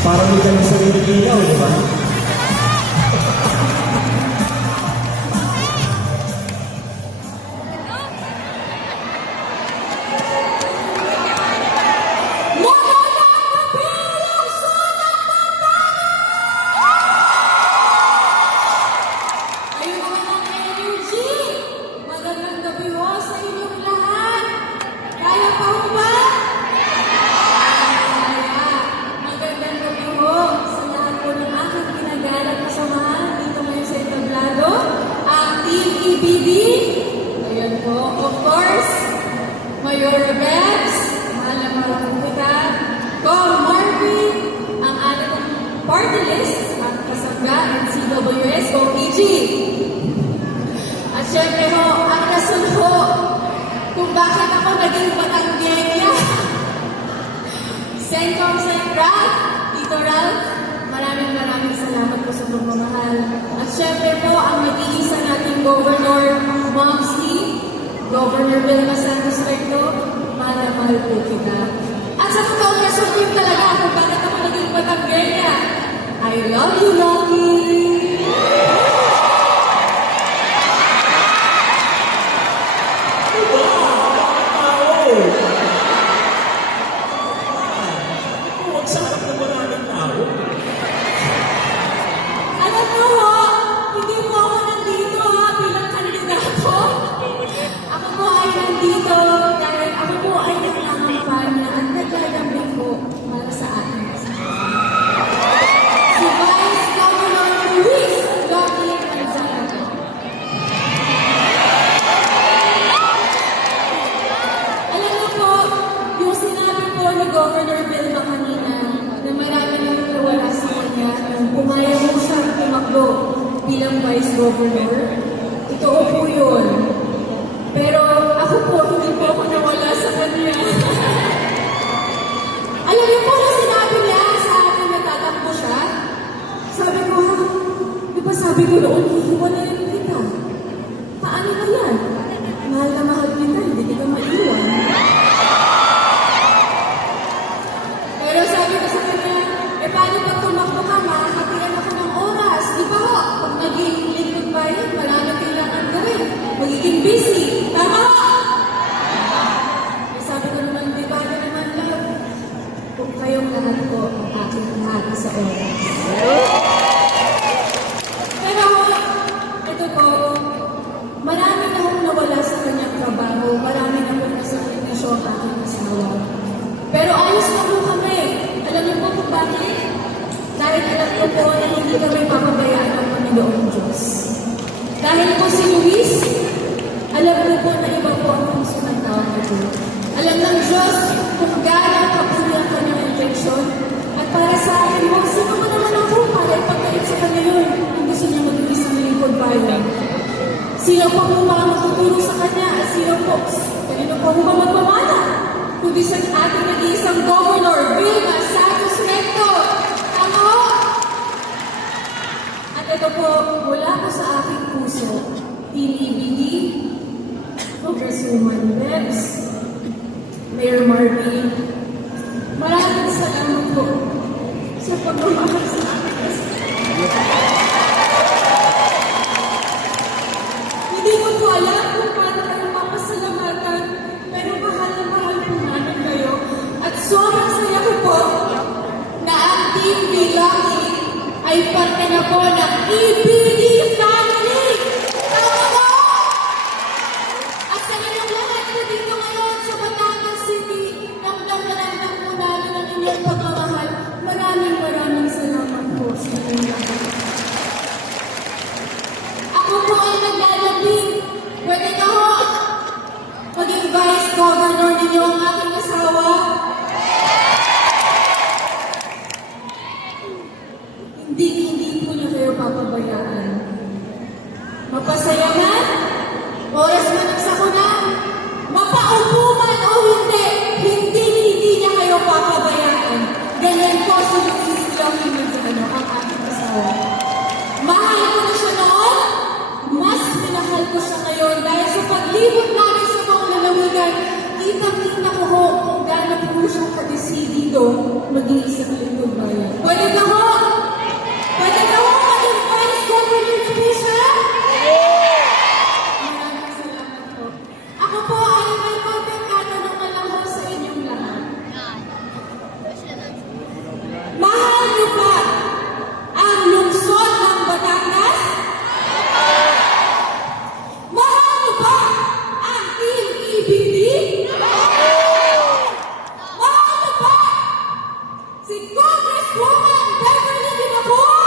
Parang hindi ka ng sarili ilaw, di ba? Ayun naman ang energy! Magandang gabi ho sa inyong lahat! Kaya pa ho ba? Kaya! Magandang gabi ho sa lahat po ng aking ginagalang kasamahan dito ngayon sa entablado. Ang Team EBD. Ayan po, of course, Mayor Rebels, mahal na mahal po kita, Kong Marvin, ang ating party list, ang kasangga, and CWS, Kong EG. At syempre ho, ang rason ho kung bakit ako naging Batangueña. Sencom Ralph, Tito Ralph, maraming salamat po sa pagmamahal. At syempre po, ang mag-iisa nating Governor Momsy, Governor Vilma Santos Recto, mahal na mahal po kita. At sa totoong rason din talaga kung bakit ako naging Batangueña. I love you, Rocky! bilang Vice Governor. Totoo po yun. Pero ako po, hindi po ako nawala sa kanya. Alam niyo po na sinabi niya sa akin na tatakbo siya? Sabi ko, ha? Di ba sabi ko noon, hihiwalayin kita. Paano na yan? Mahal na mahal kita, hindi kita maiwan. Pero sabi ko sa kanya, paano pag tumakbo ka, makakatiyan ako ng oras. Di ba ho? Pag naging lingkod bayan, wala na kailangan gawin. Magiging busy. Tama ho? Sabi ko naman, di ba na naman lang? Kung kayong lahat po ang aking lahat sa oras. Pero ito po, marami na akong nawala sa kanyang trabaho. Marami na akong nasakripisyo ang aking asawa. Pero ayos na po kami. Alam niyo po kung bakit? Dahil alam ko po na hindi kami papabayaan ng Panginoong Diyos. Dahil po si Luis, alam ko po na iba po ang puso ng tao nito. Alam ng Diyos kung gano'ng kapunin ang kanyang infeksyon. At para sa akin mo, sino mo naman ako para ipagkait sa kanya yun kung gusto niya mag-ibig sa lingkod bayan. Sino po mo mga magtuturo sa kanya at sino po, kanino po mo magmamana? Kundi sa ating nag-iisang Governor, Vilma Santos Recto. Ano? At ito po, mula po sa aking puso, Team EBD, Congresswoman Bebs, Mayor Marvin, maraming salamat po sa pagmamahal sa akin. Hindi ko po alam kung paano kayo mapasalamatan, pero mahal na mahal po namin kayo. At sobrang saya ko po na ang Team Bilaki ay parte na po ng EBD family! Tama ba? At sa inyong lahat po dito ngayon sa Batangas City, namdam po namin ang inyong pagmamahal. Maraming salamat po sa inyong lahat. Ako po ay naglalabing. Pwede na ho maging Vice Governor ninyo ang aking asawa. Hindi po niya kayo papabayaan. Mapasaya man, oras man ang sakuna, mapaupo man o hindi niya kayo papabayaan. Ganyan po si Luis Joaquin Manzano, ang aking asawa. Mahal ko na siya noon, mas minahal ko siya ngayon dahil sa paglibot namin sa mga lalawigan, kitang-kita ko ho kung gano'n po siya kadesidido mag-iisang lingkod bayan. Pwede na ho? Pwede na ho maging Vice Governor na po siya? Maraming salamat po. Ako po ay may pagkakatanungan lang ho sa inyong lahat. Mahal niyo ba ang lungsod ng Batangas? Mahal niyo ba ang Team EBD? Mahal niyo ba si Congresswoman Beverly Dinacoa?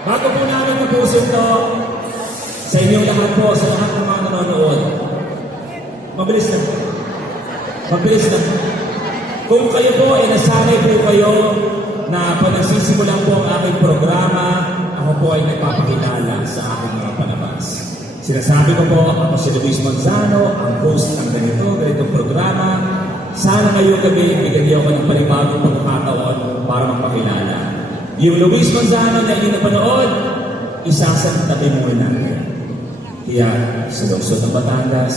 Bago po namin tapusin to, sa inyong lahat po, sa lahat ng mga nanonood, mabilis lang po. Mabilis lang po. Kung kayo po ay nasanay po kayo na pag nagsisimulan po ang aking programa, ako po ay nagpapakilala sa aking mga palabas. Sinasabi ko po, ako si Luis Manzano, ang host ng ganitong programa. Sana ngayong gabi, bigyan niyo ako ng panibagong pagkakataon para magpakilala. Yung Luis Manzano na inyong napanood, isasantabi muna natin. Kaya sa lungsod ng Batangas,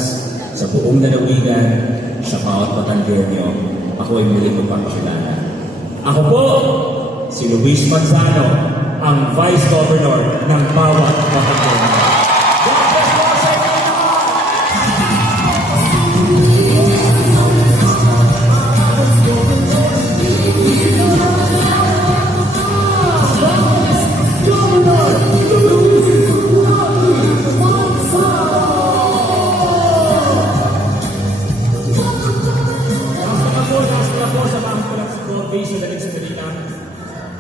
sa buong lalawigan, sa bawat Batangueño, ako ay muling magpapakilala. Ako po, si Luis Manzano, ang Vice Governor ng bawat Batangueño. God bless po sa inyo lahat! Nasa na po sa mga kulang sa Broadway sa dalig sa Dalina.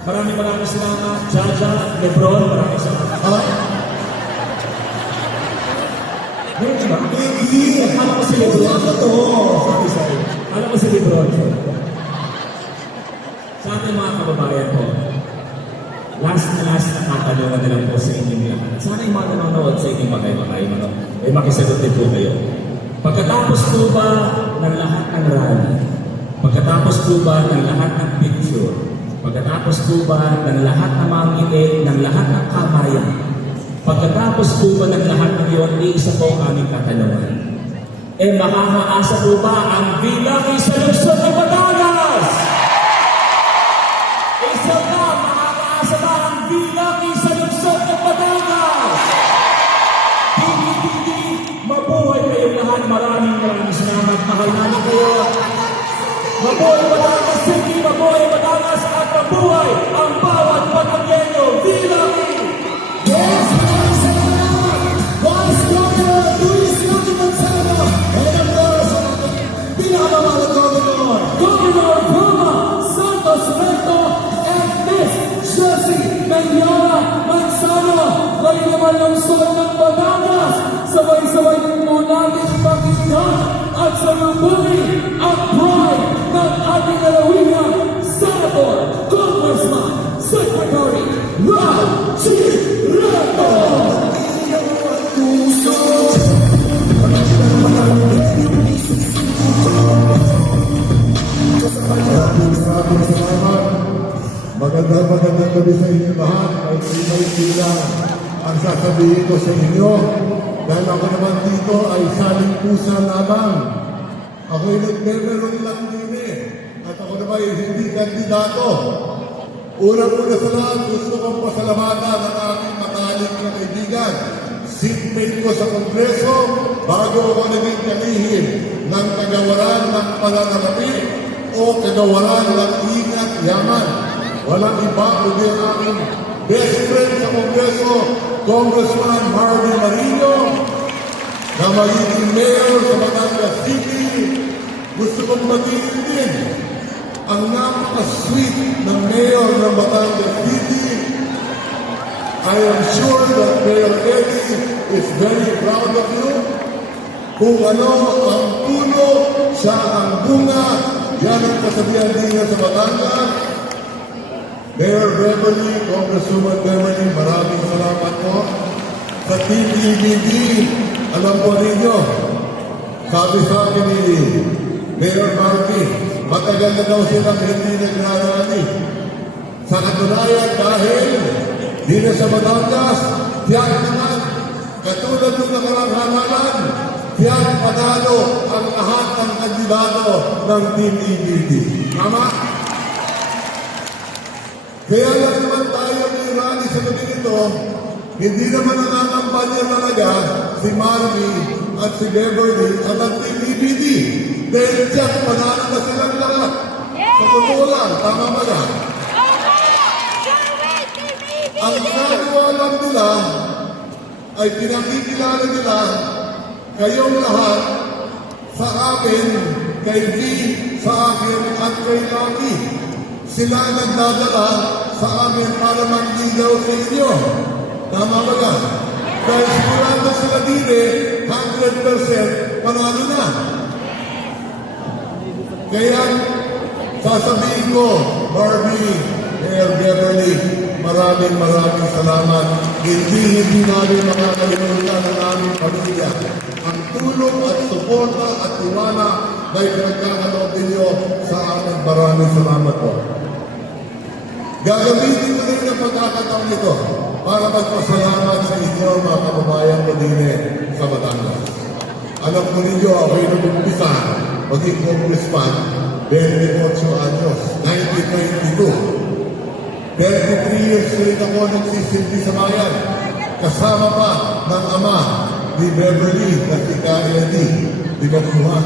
Maraming salamat, Jaja, Lebron, maraming salamat. Meron ba? Hindi. Alam ko si Lebron. Ano to? Sorry. Alam ko si Lebron. Sa ating mga kababayan po, last na katanungan na lang po sa inyong lahat. Sana yung mga nanonood sa inyong bagay-bagay, ay makisagot din po kayo. Pagkatapos po ba ng lahat ng rally, pagkatapos po ba ng lahat ng picture, pagkatapos po ba ng lahat ng mga ngiti, ng lahat ng kamayan, pagkatapos po ba ng lahat ng iyon, isa po ang aming katanungan. Makakaasa po ba ang bilang sa lungsod ng Batangas? Isa na, makakaasa ba ang bilang sa lungsod ng Batangas? Hindi, mabuhay kayong lahat. Maraming salamat. Mahal namin kayo. Mabuhay Batangas City, mabuhay Batangas at mabuhay ang bawat Batangueño. Bilang! Yes, maraming salamat! Vice Governor Luis Manzano! And of course, ang ating pinakamamahal Governor! Governor Vilma Santos Recto and Miss Jessie Mayora Manzano, kayo naman lungsod ng Batangas. Sabay-sabay din mo natin pakinggan at salubungin ang pride ng ating lalawigan, Senator, Congressman, Secretary, Raji Recto. Maraming salamat. Magandang gabi sa inyo lahat. Ay may ang sasabihin ko sa inyo. Dahil ako naman dito ay saling pusa lamang. Ako'y nagmemeron lang din eh. At ako naman ay hindi kandidato. Unang-una sa lahat, gusto kong pasalamatan ang aking makaling na kaibigan. Seatmate ko sa Kongreso bago ako naging kalihim ng kagawaran ng pananalapi o kagawaran ng ingat yaman. Walang iba kundi ang aking best friend sa Kongreso, Congressman Harvey Marino, na magiging mayor sa Batangas City. Gusto kong magiging din ang napaka-sweet ng mayor ng Batangas City. I am sure that Mayor Eddie is very proud of you. Kung ano ang puno, siya ang bunga. Yan ang kasabihan din sa Batangas. Mayor Beverly, Congresswoman Beverly, maraming salamat po. Sa Team EBD, alam po ninyo, sabi sa akin ni Mayor Marky, matagal na daw silang hindi nagrarani. Sa katunayan, dahil di na sa Batangas, tiyak naman, katulad ng nakarang halalan, tiyak panalo ang lahat ng kandidato ng Team EBD. Tama? Kaya lang naman tayo ni Rani sa gabi ito, hindi naman nangangampanya talaga si Marmy at si Beverly at ang Team EBD. Dahil tiyak panalo na silang lahat. Sa totoo lang, tama ba yan? Ang nagawa lang nila ay pinakikilala nila kayong lahat sa akin, kay V, sa akin at kay Lucky. Sila ang nagdadala sa amin para manligaw sa inyo. Tama ba ka? Dahil sigurado sila din 100% panalo na. Kaya sasabihin ko, Barbie, Mayor Beverly, maraming salamat. Hindi namin makakalimutan ng aming pamilya. Ang tulong at suporta at tiwala na ipinagkakaloob ninyo sa amin. Maraming salamat po. Gagamitin ko rin ang pagkakataon nito para magpasalamat sa inyo mga kababayan ko din sa Batangas. Alam ko ninyo, ako'y nag-umpisa maging congressman 28 anyos, 1992. 33 years rin ako nagsisilbi sa bayan. Kasama pa ng ama ni Beverly na si K.L.D. Di ba kuha?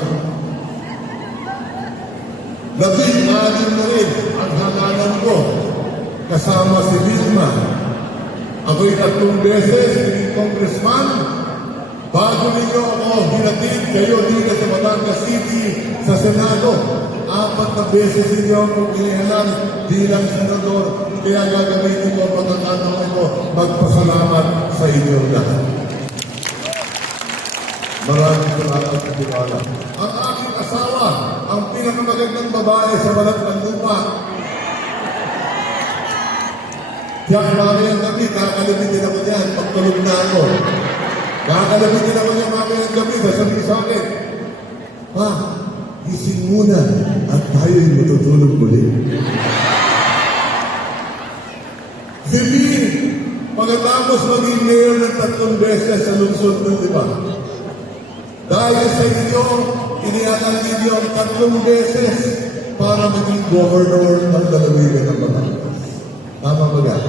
16 na rin ang hangalan ko. Kasama si Vilma. Ako'y 3 beses naging congressman. Bago ninyo ako hinatid kayo dito sa Batangas City sa Senado. 4 na beses ninyo akong inihalan bilang senador. Kaya gagamitin ko ang pagkakataon ko magpasalamat sa inyo lahat. Maraming salamat sa tiwala. Ang aking asawa, ang pinakamagandang babae sa balat ng lupa. Tiyak mamayang gabi, kakalabitin ako niyan, pagtulog na ako. Kakalabitin ako niya mamayang gabi, sasabihin sa akin, "Pa, gising muna at tayo'y matutulog muli." Si B, pagkatapos maging mayor ng 3 beses sa lungsod ng diba? Dahil sa inyo, inianan ninyo ang 3 beses para maging governor ng lalawigan ng Batangas. Tama ba yan?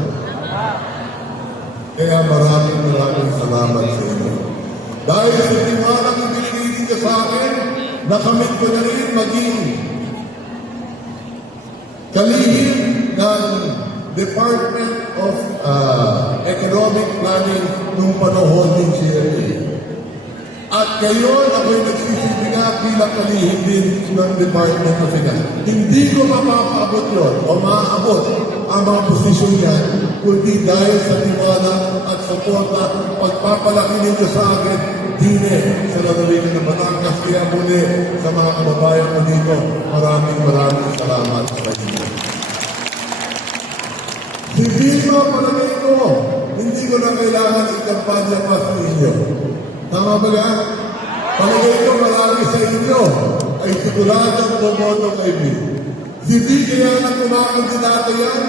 Kaya maraming salamat sa inyo. Dahil sa tiwalang ibinigay ninyo sa akin, nakamit ko na rin maging kalihim ng Department of Economic Planning nung panahon ng CLA. At ngayon, ako'y nagsisilbi nga bilang kalihim din ng Department of Finance. Hindi ko mapapaabot yun o maaabot ang mga posisyon niyan, kundi dahil sa tiwala at suporta, pagpapalaki ninyo sa akin, dine sa lalawigan ng Batangas. Kaya muli sa mga kababayan ko dito, maraming salamat sa inyo. Si Vilma, palagay ko, hindi ko na kailangan ikampanya pa sa inyo. Tama ba nga? Palagay ko marami sa inyo ay siguradong bumoto kay Bill. Si Bill kaya nga kumakandidato yan.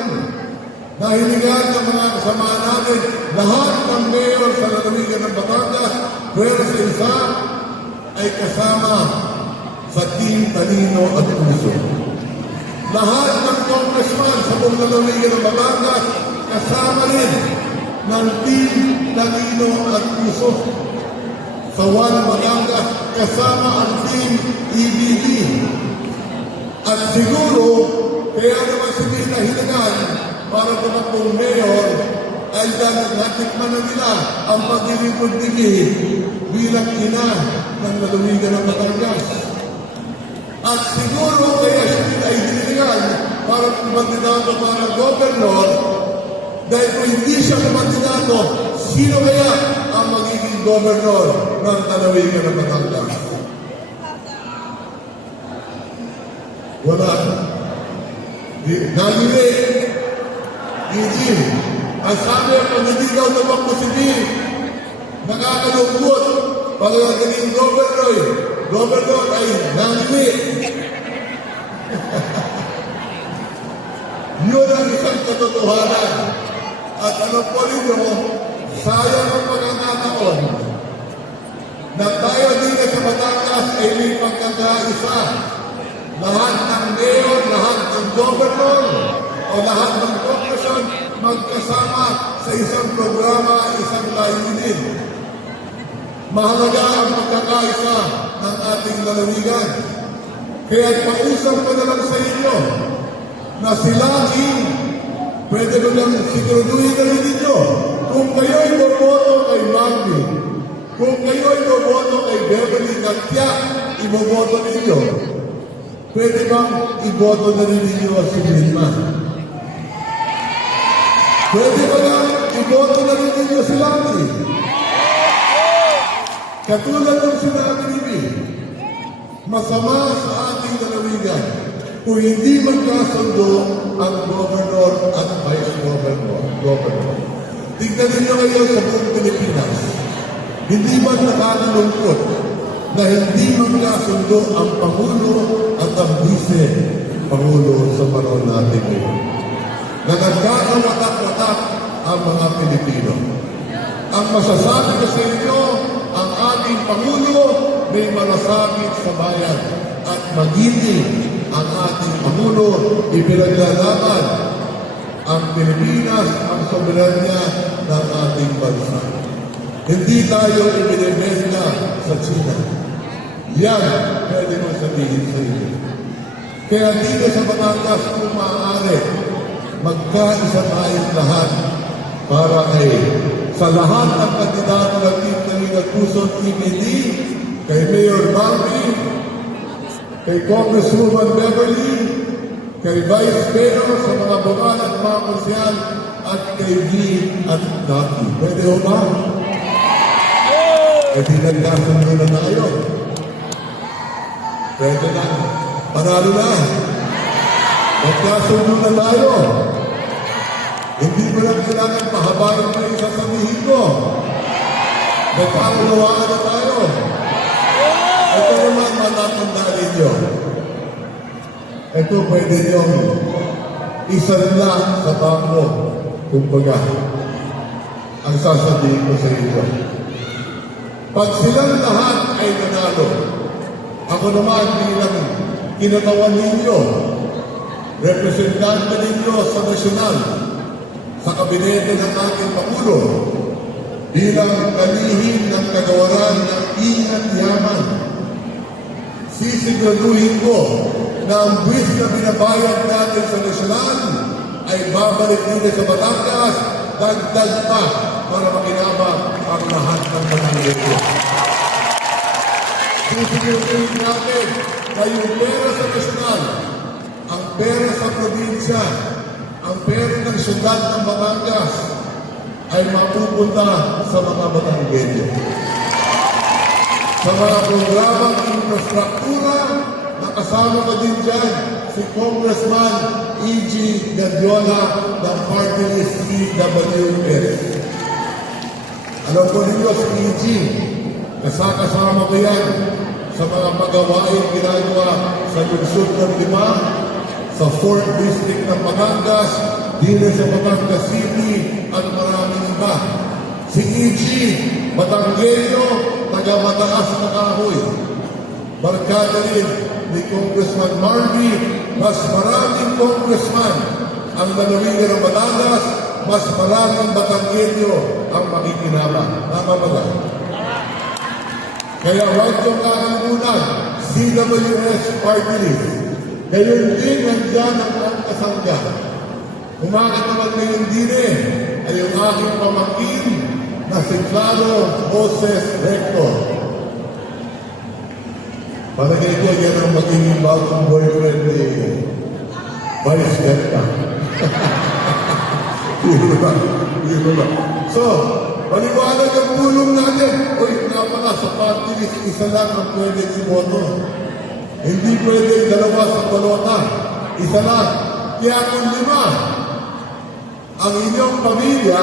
Nahilingan ng mga kasama natin, lahat ng mayor sa lalawigan ng Batangas, pero sa isa ay kasama sa Team Talino at Puso. Lahat ng congressman sa buong lalawigan ng Batangas, kasama rin ng Team Talino at Puso. Sa One Batangas, kasama ang Team EBB. At siguro, kaya naman si Bill nahilingan para tumakbong mayor ay dahil natikman na nila ang paglilipod ni Bill bilang ina ng lalawigan ng Batangas. At siguro kaya siya ay dinilingan para kumandidato para governor dahil kung hindi siya kumandidato, sino kaya ang magiging governor ng lalawigan ng Batangas? Wala. Nalili. Eugene. Ang sabi, pag hindi daw tumakbo si Bill, nakakalungkot. Pag naging governor ay nalili. Yun ang isang katotohanan. At ano po ninyo, sayang ang pagkakataon na tayo din sa Batangas ay may pagkakaisa. Lahat ng mayor, lahat ng governor, o lahat ng corporation magkasama sa isang programa, isang layunin. Mahalaga ang pagkakaisa ng ating lalawigan. Kaya pausap ko na lang sa inyo na silangin, pwede ko lang siguraduhin na rin ninyo, kung kayo'y boboto kay Magdi, kung kayo'y boboto kay Beverly Gatya, iboboto ninyo. Pwede bang iboto na rin ninyo si Vilma? Pwede ba lang iboto na rin ninyo si Lani? Katulad ng sinabi ni Bill, masama sa ating lalawigan kung hindi magkasundo ang governor at vice governor. Tignan ninyo ngayon sa buong Pilipinas, hindi ba nakakalungkot na hindi magkasundo ang Pangulo at ang Vice-Pangulo sa panahon natin ngayon? Na nagkakawatak-watak ang mga Pilipino. Ang masasabi ko sa inyo, ang ating Pangulo may malasakit sa bayan at magiting ang ating Pangulo ipinaglalaban ang Pilipinas, ang soberanya ng ating bansa. Hindi tayo ibinibenta sa China. Yan, pwede mo sabihin sa inyo. Kaya dito sa Batangas, kung maaari, magkaisa tayong lahat para sa lahat ng kandidato ng Team Kalinga Quezon EPD, kay Mayor Barbie, kay Congresswoman Beverly, kay Vice Mayor, sa mga bukal at mga konsyal, at kay V at Naki. Pwede ho ba? E di nagkasundo na tayo. Pwede na. Panalo na. Nagkasundo na tayo. Hindi mo lang kailangan pahabain pa yung sasabihin ko. Nagkakulawaan na tayo. Ito naman matatandaan ninyo. Ito pwede niyong isanla sa bangko. Kumbaga, ang sasabihin ko sa inyo. Pag silang lahat ay nanalo, ako naman bilang kinatawan ninyo, representante ninyo sa nasyonal, sa kabinete ng ating Pangulo, bilang kalihim ng kagawaran ng ingat yaman, sisiguraduhin ko na ang buwis na binabayad natin sa nasyonal ay babalik din sa Batangas, dagdag pa para makinabang ang lahat ng Batangas. Sisiguraduhin natin na yung pera sa nasyonal, ang pera sa probinsya, ang pera ng syudad ng Batangas ay mapupunta sa mga Batanggenyo. Sa mga programang infrastruktura, nakasama ko din dyan si Congressman E.G. Gadiola ng Party List CWS. Alam ko ninyo si E.G. Kasama ko yan sa mga pagawain ginagawa sa lungsod ng Lima, sa 4th District ng Batangas, dito sa Batangas City, at maraming iba. Si E.G. Batanggenyo, taga-Mataas na Kahoy. Barkada rin ni Congressman Marvy, mas maraming congressman ang lalawigan ng Batangas, mas maraming Batanggenyo ang makikinabang. Tama ba ba? Kaya huwag yung kakalimutan, CWS Party List. Ngayon din nandiyan ang kasangga. Umakit naman ngayon din ay yung aking pamangkin na si Claro Joses Rector. Palagay ko yan ang magiging bagong boyfriend ni Vice Ganda. Hindi ba? So, paliwanag ang tulong natin. Uy, nga pala sa party list, isa lang ang pwede si Boto. Hindi pwede dalawa sa balota. Isa lang. Kaya kung 5, ang inyong pamilya,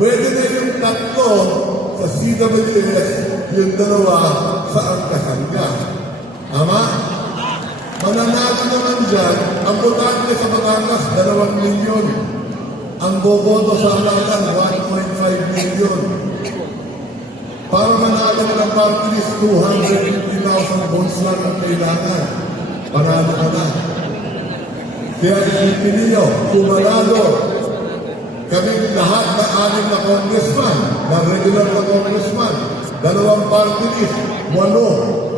pwede na yung 3 sa CWS, yung 2 sa Angkasangga. Tama? Mananalo naman dyan, ang botante sa Batangas, 2 milyon. Ang boboto sa Alakan, 1.5 milyon. Para manalo ng party list, 250,000 votes lang ang kailangan. Panalo ka na. Kaya isipin ninyo, kumalalo kami lahat na 6 na congressman, na regular na congressman, 2 party list, 8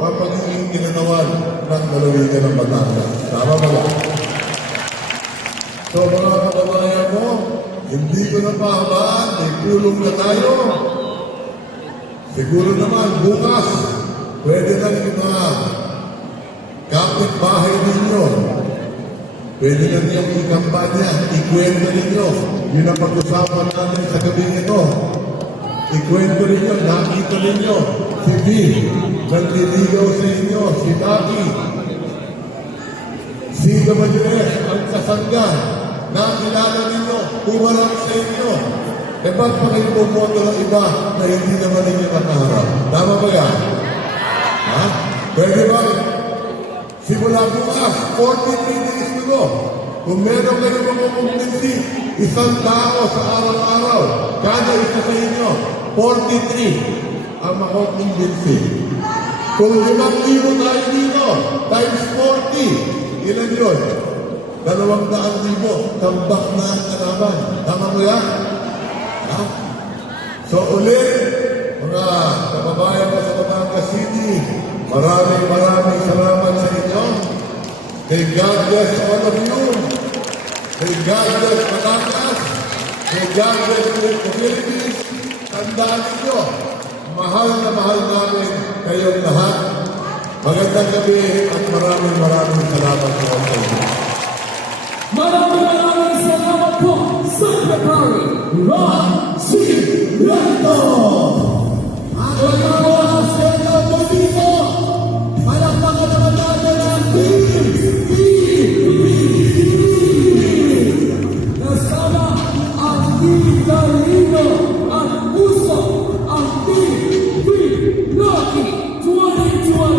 ang magiging kinanawan ng lalawigan ng Batangas. Tama ba ba? So mga kababayan mo, hindi ko na pahabaan, may tulong na tayo. Siguro naman bukas, pwede na yung mga kapwa kapitbahay ninyo. Pwede na niyong ikampanya, ikwento ninyo. Yun ang pag-usapan natin sa gabi ito. Ikwento ninyo, nakita ninyo, si V, nagliligaw sa inyo, si Taki, si WS, ang kasangga, nakilala ninyo, pumarap sa inyo. E ba't pa kayo pumoto ng iba na hindi naman ninyo nakaharap? Tama ba yan? Ha? Pwede ba? Simula bukas, 43 days to go. Kung meron kayo makukumbinsi, isang tao sa araw-araw, kada isa sa inyo, 43 ang makukumbinsi. Kung 5,000 tayo dito, times 40, ilan yun? 200,000, tambak na ang kalaban. Tama mo yan? Ha? So ulit, mga kababayan ko sa Batangas City, maraming salamat sa inyo. May God bless all of you. May God bless Batangas. May God bless the Philippines. Tandaan ninyo, mahal na mahal namin kayong lahat. Magandang gabi at maraming salamat sa inyo. Maraming salamat po, Secretary Ron C. Rento! Ang mga Sena Bonito, palakpakan naman natin ang team! Kasama ang Team Galino at puso ang Team Lucky 2025.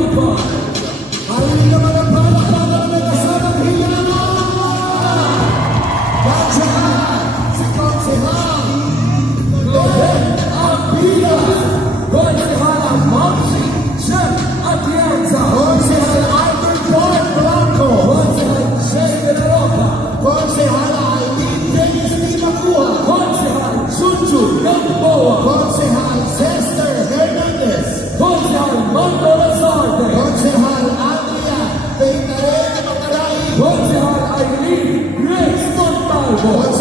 Ayun naman ang palakpakan na kasamang hilangan! Bansahan! Si Konsehal! Ang Pilas, Konsehal Mamsi, Chef Atienza, Konsehal Albert Paul Blanco! Konsehal Shea de la Roca, Konsehal Alvin Dennis Limacuha! Konsehal Chuchu Gamboa, Konsehal Cesar Hernandez! Konsehal Mando Lazarte, Konsehal Andrea Peitarena Macaray! Konsehal Aileen Grace Montalvo,